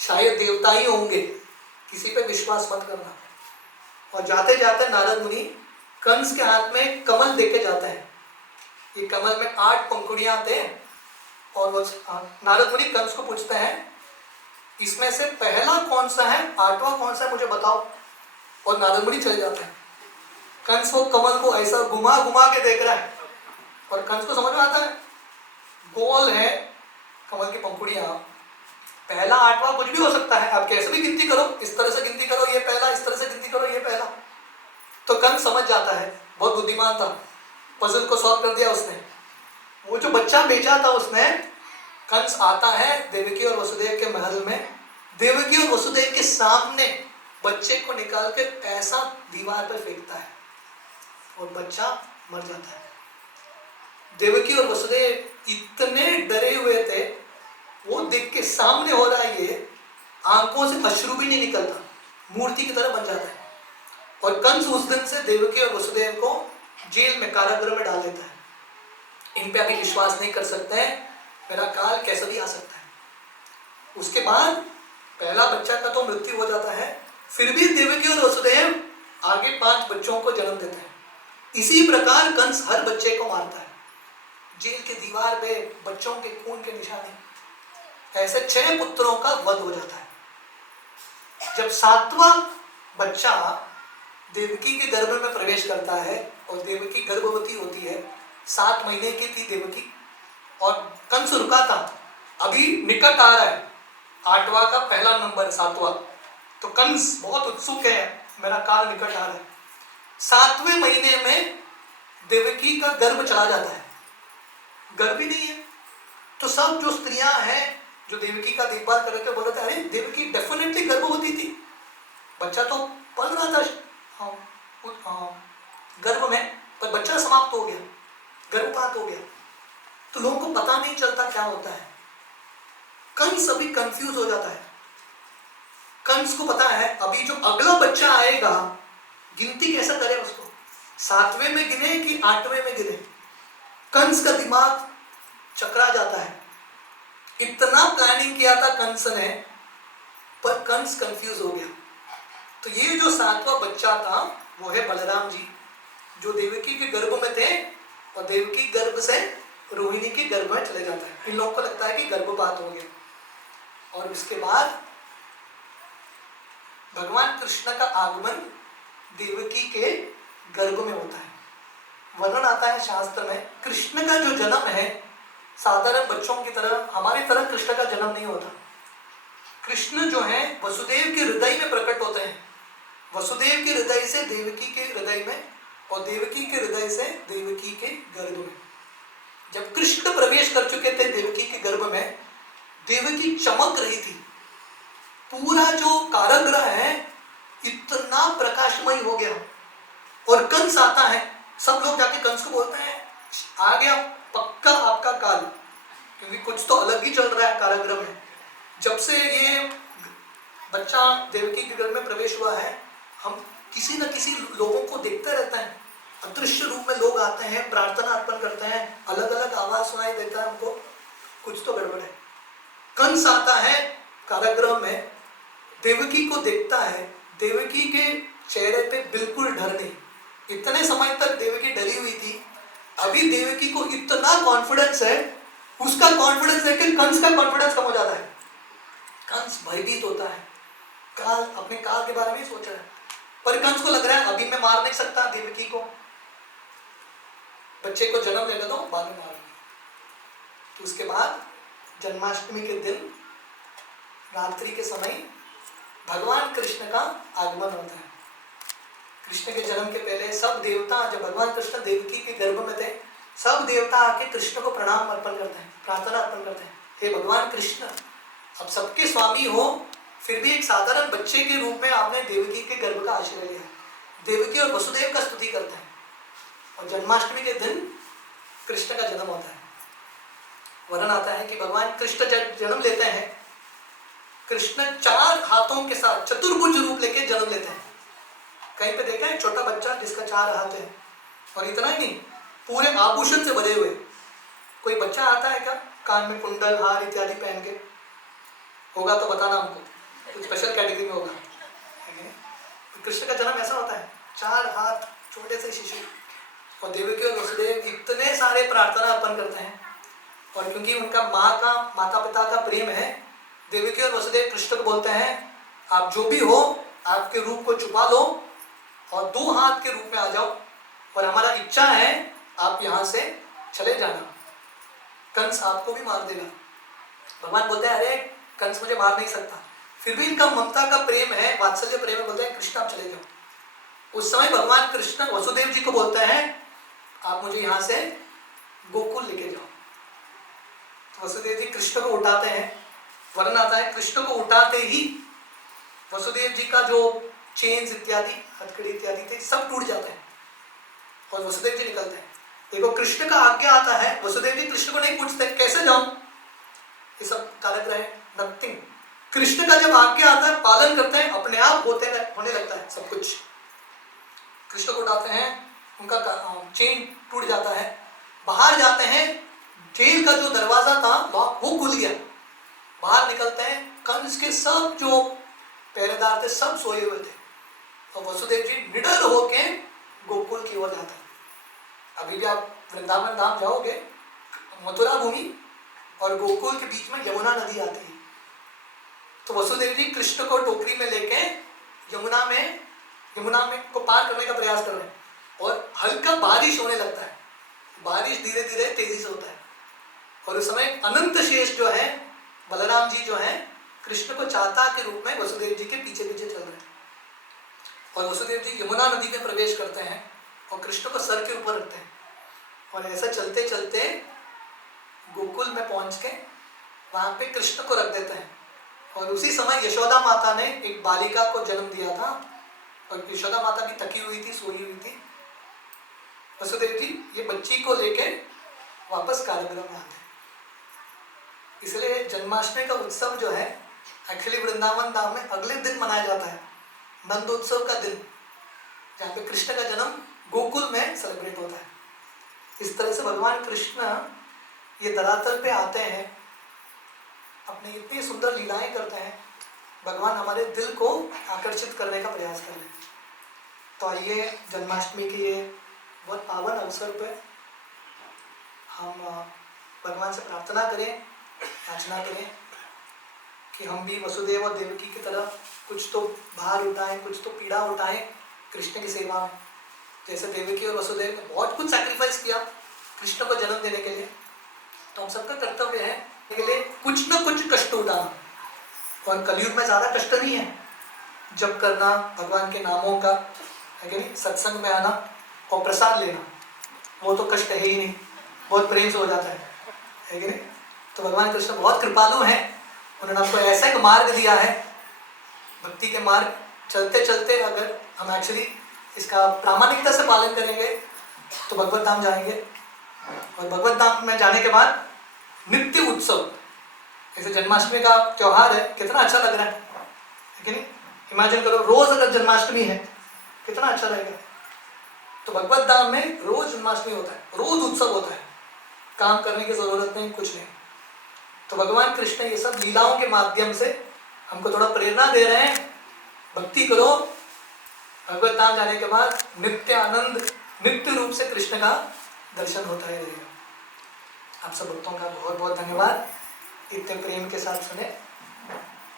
शायद देवता ही होंगे, किसी पे विश्वास मत करना। और जाते जाते नारद मुनि कंस के हाथ में कमल देके जाते हैं, ये कमल में 8 पंखुड़ियां थे, और वो नारद मुनि कंस को पूछते हैं इसमें से पहला कौन सा है, 8वां कौन सा है मुझे बताओ। और नारद मुनि चले जाते हैं। कंस वो कमल को ऐसा घुमा घुमा के देख रहा है, और कंस को समझ में आता है गोल है कमल की पंखुड़ियां, पहला 8वां कुछ भी हो सकता है, आप कैसे भी गिनती करो, इस तरह से गिनती करो ये पहला, इस तरह से गिनती करो ये पहला। तो कंस समझ जाता है, बहुत बुद्धिमान था, पजल को सॉल्व कर दिया उसने। वो जो बच्चा बेचा था उसने, कंस आता है देवकी और वसुदेव के महल में, देवकी और वसुदेव के सामने बच्चे को निकाल के ऐसा दीवार पर फेंकता है और बच्चा मर जाता है। देवकी और वसुदेव इतने डरे हुए थे, वो देख के सामने हो रहा है ये, आंखों से अश्रु भी नहीं निकलता, मूर्ति की तरह बन जाता है। और कंस उस दिन से देवकी और वसुदेव को जेल में, कारागृह में डाल देता है। इन पे अभी विश्वास नहीं कर सकते हैं, मेरा काल कैसा भी आ सकता है। उसके बाद पहला बच्चा का तो मृत्यु हो जाता है, फिर भी देवकी और वसुदेव आगे 5 बच्चों को जन्म देते हैं। इसी प्रकार कंस हर बच्चे को मारता है, जेल के दीवार पे बच्चों के खून के निशाने, ऐसे 6 पुत्रों का वध हो जाता है। जब 7वां बच्चा देवकी के गर्भ में प्रवेश करता है और देवकी गर्भवती होती है, 7 महीने की थी देवकी, और कंस रुका था, अभी निकट आ रहा है 8वां का पहला नंबर 7वां, तो कंस बहुत उत्सुक है, मेरा काल निकट आ रहा है। 7वें महीने में देवकी का गर्भ चला जाता है, गर्भ ही नहीं है। तो सब जो स्त्रियां हैं जो देवकी का देखभाल कर रहे थे बोल रहे थे अरे देवकी डेफिनेटली गर्भवती थी, बच्चा तो पल रहा था गर्भ में, पर बच्चा समाप्त हो गया, गर्भपात हो गया। तो लोगों को पता नहीं चलता क्या होता है। कंस अभी कंफ्यूज हो जाता है। कंस को पता है अभी जो अगला बच्चा आएगा गिनती कैसे करे उसको, 7वें में गिने कि 8वें में गिने। कंस का दिमाग चकरा जाता है। इतना प्लानिंग किया था कंस ने, पर कंस कंफ्यूज हो गया। तो ये जो 7वां बच्चा था वो है बलराम जी, जो देवकी के गर्भ में थे, और देवकी गर्भ से रोहिणी के गर्भ में चले जाता है। इन लोगों को लगता है कि गर्भपात हो गया। और इसके बाद भगवान कृष्ण का आगमन देवकी के गर्भ में होता है। वर्णन आता है शास्त्र में, कृष्ण का जो जन्म है साधारण बच्चों की तरह, हमारी तरह कृष्ण का जन्म नहीं होता। कृष्ण जो है वसुदेव के हृदय में प्रकट होते हैं, वसुदेव के हृदय से देवकी के हृदय में और देवकी के हृदय से देवकी के गर्भ में। जब कृष्ण प्रवेश कर चुके थे देवकी के गर्भ में, देवकी चमक रही थी। पूरा जो कारागृह है इतना प्रकाशमय हो गया। और कंस आता है, सब लोग जाके कंस को बोलते हैं आ गया पक्का आपका काल, क्योंकि कुछ तो अलग ही चल रहा है कारागृह में। जब से ये बच्चा देवकी के घर में प्रवेश हुआ है, हम किसी न किसी लोगों को देखते रहते हैं। अदृश्य रूप में लोग आते हैं, प्रार्थना अर्पण करते हैं, अलग अलग आवाज सुनाई देता है हमको, कुछ तो गड़बड़ है। कंस आता है कारागृह में, देवकी को देखता है, देवकी के चेहरे पे बिल्कुल डर नहीं। इतने समय तक देवकी डरी हुई थी, अभी देवकी को इतना कॉन्फिडेंस है, उसका कॉन्फिडेंस देख कंस का कॉन्फिडेंस कम हो जाता है। कंस भयभीत होता है, काल अपने काल के बारे में सोच रहा है, पर कंस को लग रहा है अभी मैं मार नहीं सकता देवकी को, बच्चे को जन्म लेने दो, बाद में मारूंगी। तो उसके बाद जन्माष्टमी के दिन रात्रि के समय भगवान कृष्ण का आगमन होता है। कृष्ण के जन्म के पहले सब देवता, जब भगवान कृष्ण देवकी के गर्भ में थे, सब देवता आके कृष्ण को प्रणाम अर्पण करते हैं, प्रार्थना अर्पण करते हैं, हे भगवान कृष्ण, अब सबके स्वामी हो, फिर भी एक साधारण बच्चे के रूप में आपने देवकी के गर्भ का आश्रय लिया। देवकी और वसुदेव का स्तुति करते हैं। और जन्माष्टमी के दिन कृष्ण का जन्म होता है। वर्णन आता है कि भगवान कृष्ण जब जन्म लेते हैं, कृष्ण 4 हाथों के साथ चतुर्भुज रूप लेके जन्म लेते हैं। कहीं पे देखा है छोटा बच्चा जिसका 4 हाथ है, और इतना ही नहीं, पूरे आभूषण से भरे हुए। कोई बच्चा आता है क्या कान में कुंडल, हार इत्यादि पहन के? होगा तो बताना हमको, कुछ स्पेशल कैटेगरी में होगा। तो कृष्ण का जन्म ऐसा होता है, 4 हाथ, छोटे से शिशु। और देवकी और वसुदेव इतने सारे प्रार्थना अर्पण करते हैं, और क्योंकि उनका माता पिता का प्रेम है, देवकी और वसुदेव कृष्ण को बोलते हैं आप जो भी हो, आपके रूप को छुपा लो और 2 हाथ के रूप में आ जाओ, और हमारा इच्छा है आप यहाँ से चले जाना, कंस आपको भी मार देगा। भगवान बोलते हैं अरे कंस मुझे मार नहीं सकता, फिर भी इनका ममता का प्रेम है, वात्सल्य प्रेम है, बोलते हैं कृष्ण आप चले जाओ। उस समय भगवान कृष्ण वसुदेव जी को बोलते हैं आप मुझे यहाँ से गोकुल लेके जाओ। तो वसुदेव जी कृष्ण को उठाते हैं। वर्णन आता है कृष्ण को उठाते ही वसुदेव जी का जो चेन्स इत्यादि, हथकड़ी इत्यादि थे, सब टूट जाते हैं और वसुदेव जी निकलते हैं। देखो कृष्ण का आज्ञा आता है, वसुदेव जी कृष्ण को नहीं पूछते कैसे जाऊं, ये सब कालग्रह है, नथिंग। कृष्ण का जब आज्ञा आता है पालन करते हैं, अपने आप होने लगता है सब कुछ। कृष्ण को उठाते हैं, उनका चेन टूट जाता है, बाहर जाते हैं, जेल का जो दरवाजा था लॉक वो खुल गया, बाहर निकलते हैं, कंस के सब जो पहरेदार थे सब सोए हुए थे, और वसुदेव जी निडर होके गोकुल की ओर जाते हैं। अभी भी आप वृंदावन धाम जाओगे, मथुरा भूमि और गोकुल के बीच में यमुना नदी आती है। तो वसुदेव जी कृष्ण को टोकरी में लेके यमुना में को पार करने का प्रयास कर रहे हैं, और हल्का बारिश होने लगता है, बारिश धीरे धीरे तेजी से होता है। और उस समय अनंत शेष जो है, बलराम जी जो है, कृष्ण को चाहता के रूप में वसुदेव जी के पीछे पीछे चल रहे हैं। और वसुदेव जी यमुना नदी में प्रवेश करते हैं और कृष्ण को सर के ऊपर रखते हैं, और ऐसा चलते चलते गोकुल में पहुंच के वहां पे कृष्ण को रख देते हैं। और उसी समय यशोदा माता ने एक बालिका को जन्म दिया था, और यशोदा माता भी थकी हुई थी, सोई हुई थी। वसुदेव जी ये बच्ची को लेके वापस कारागृह में आते हैं। इसलिए जन्माष्टमी का उत्सव जो है एक्चुअली वृंदावन धाम में अगले दिन मनाया जाता है, नंदोत्सव का दिन, जहाँ पे कृष्ण का जन्म गोकुल में सेलिब्रेट होता है। इस तरह से भगवान कृष्ण ये धरातल पे आते हैं, अपनी इतनी सुंदर लीलाएं करते हैं, भगवान हमारे दिल को आकर्षित करने का प्रयास कर रहे हैं। तो आइए जन्माष्टमी के ये बहुत पावन अवसर पर हम भगवान से प्रार्थना करें, याचना करें कि हम भी वसुदेव और देवकी की तरह कुछ तो भार उठाएं, कुछ तो पीड़ा उठाएं कृष्ण की सेवा में। जैसे देवकी और वसुदेव ने बहुत कुछ सैक्रिफाइस किया कृष्ण को जन्म देने के लिए, तो हम सबका कर्तव्य है के लिए कुछ न कुछ कष्ट उठाना। और कलयुग में ज़्यादा कष्ट नहीं है, जप करना, भगवान के नामों का है कि नहीं, सत्संग में आना, और प्रसाद लेना, वो तो कष्ट है ही नहीं, बहुत प्रेम से हो जाता है कि नहीं। तो भगवान कृष्ण बहुत कृपालु हैं, उन्होंने आपको ऐसा एक मार्ग दिया है, भक्ति के मार्ग चलते चलते अगर हम एक्चुअली इसका प्रामाणिकता से पालन करेंगे तो भगवत धाम जाएंगे, और भगवत धाम में जाने के बाद नित्य उत्सव, जैसे जन्माष्टमी का त्योहार है, कितना अच्छा लग रहा है कि नहीं। इमेजिन करो रोज अगर जन्माष्टमी है, कितना अच्छा रहेगा। तो भगवत धाम में रोज जन्माष्टमी होता है, रोज उत्सव होता है, काम करने की जरूरत नहीं, कुछ नहीं। तो भगवान कृष्ण ये सब लीलाओं के माध्यम से हमको थोड़ा प्रेरणा दे रहे हैं, भक्ति करो, भगवत धाम जाने के बाद नित्य आनंद, नित्य रूप से कृष्ण का दर्शन होता ही रहेगा। आप सब भक्तों का बहुत बहुत धन्यवाद, इतने प्रेम के साथ सुने।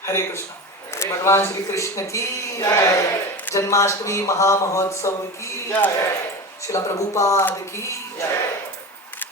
हरे कृष्ण। भगवान श्री कृष्ण की जय। जन्माष्टमी महामहोत्सव की जय। श्रील प्रभुपाद की जय।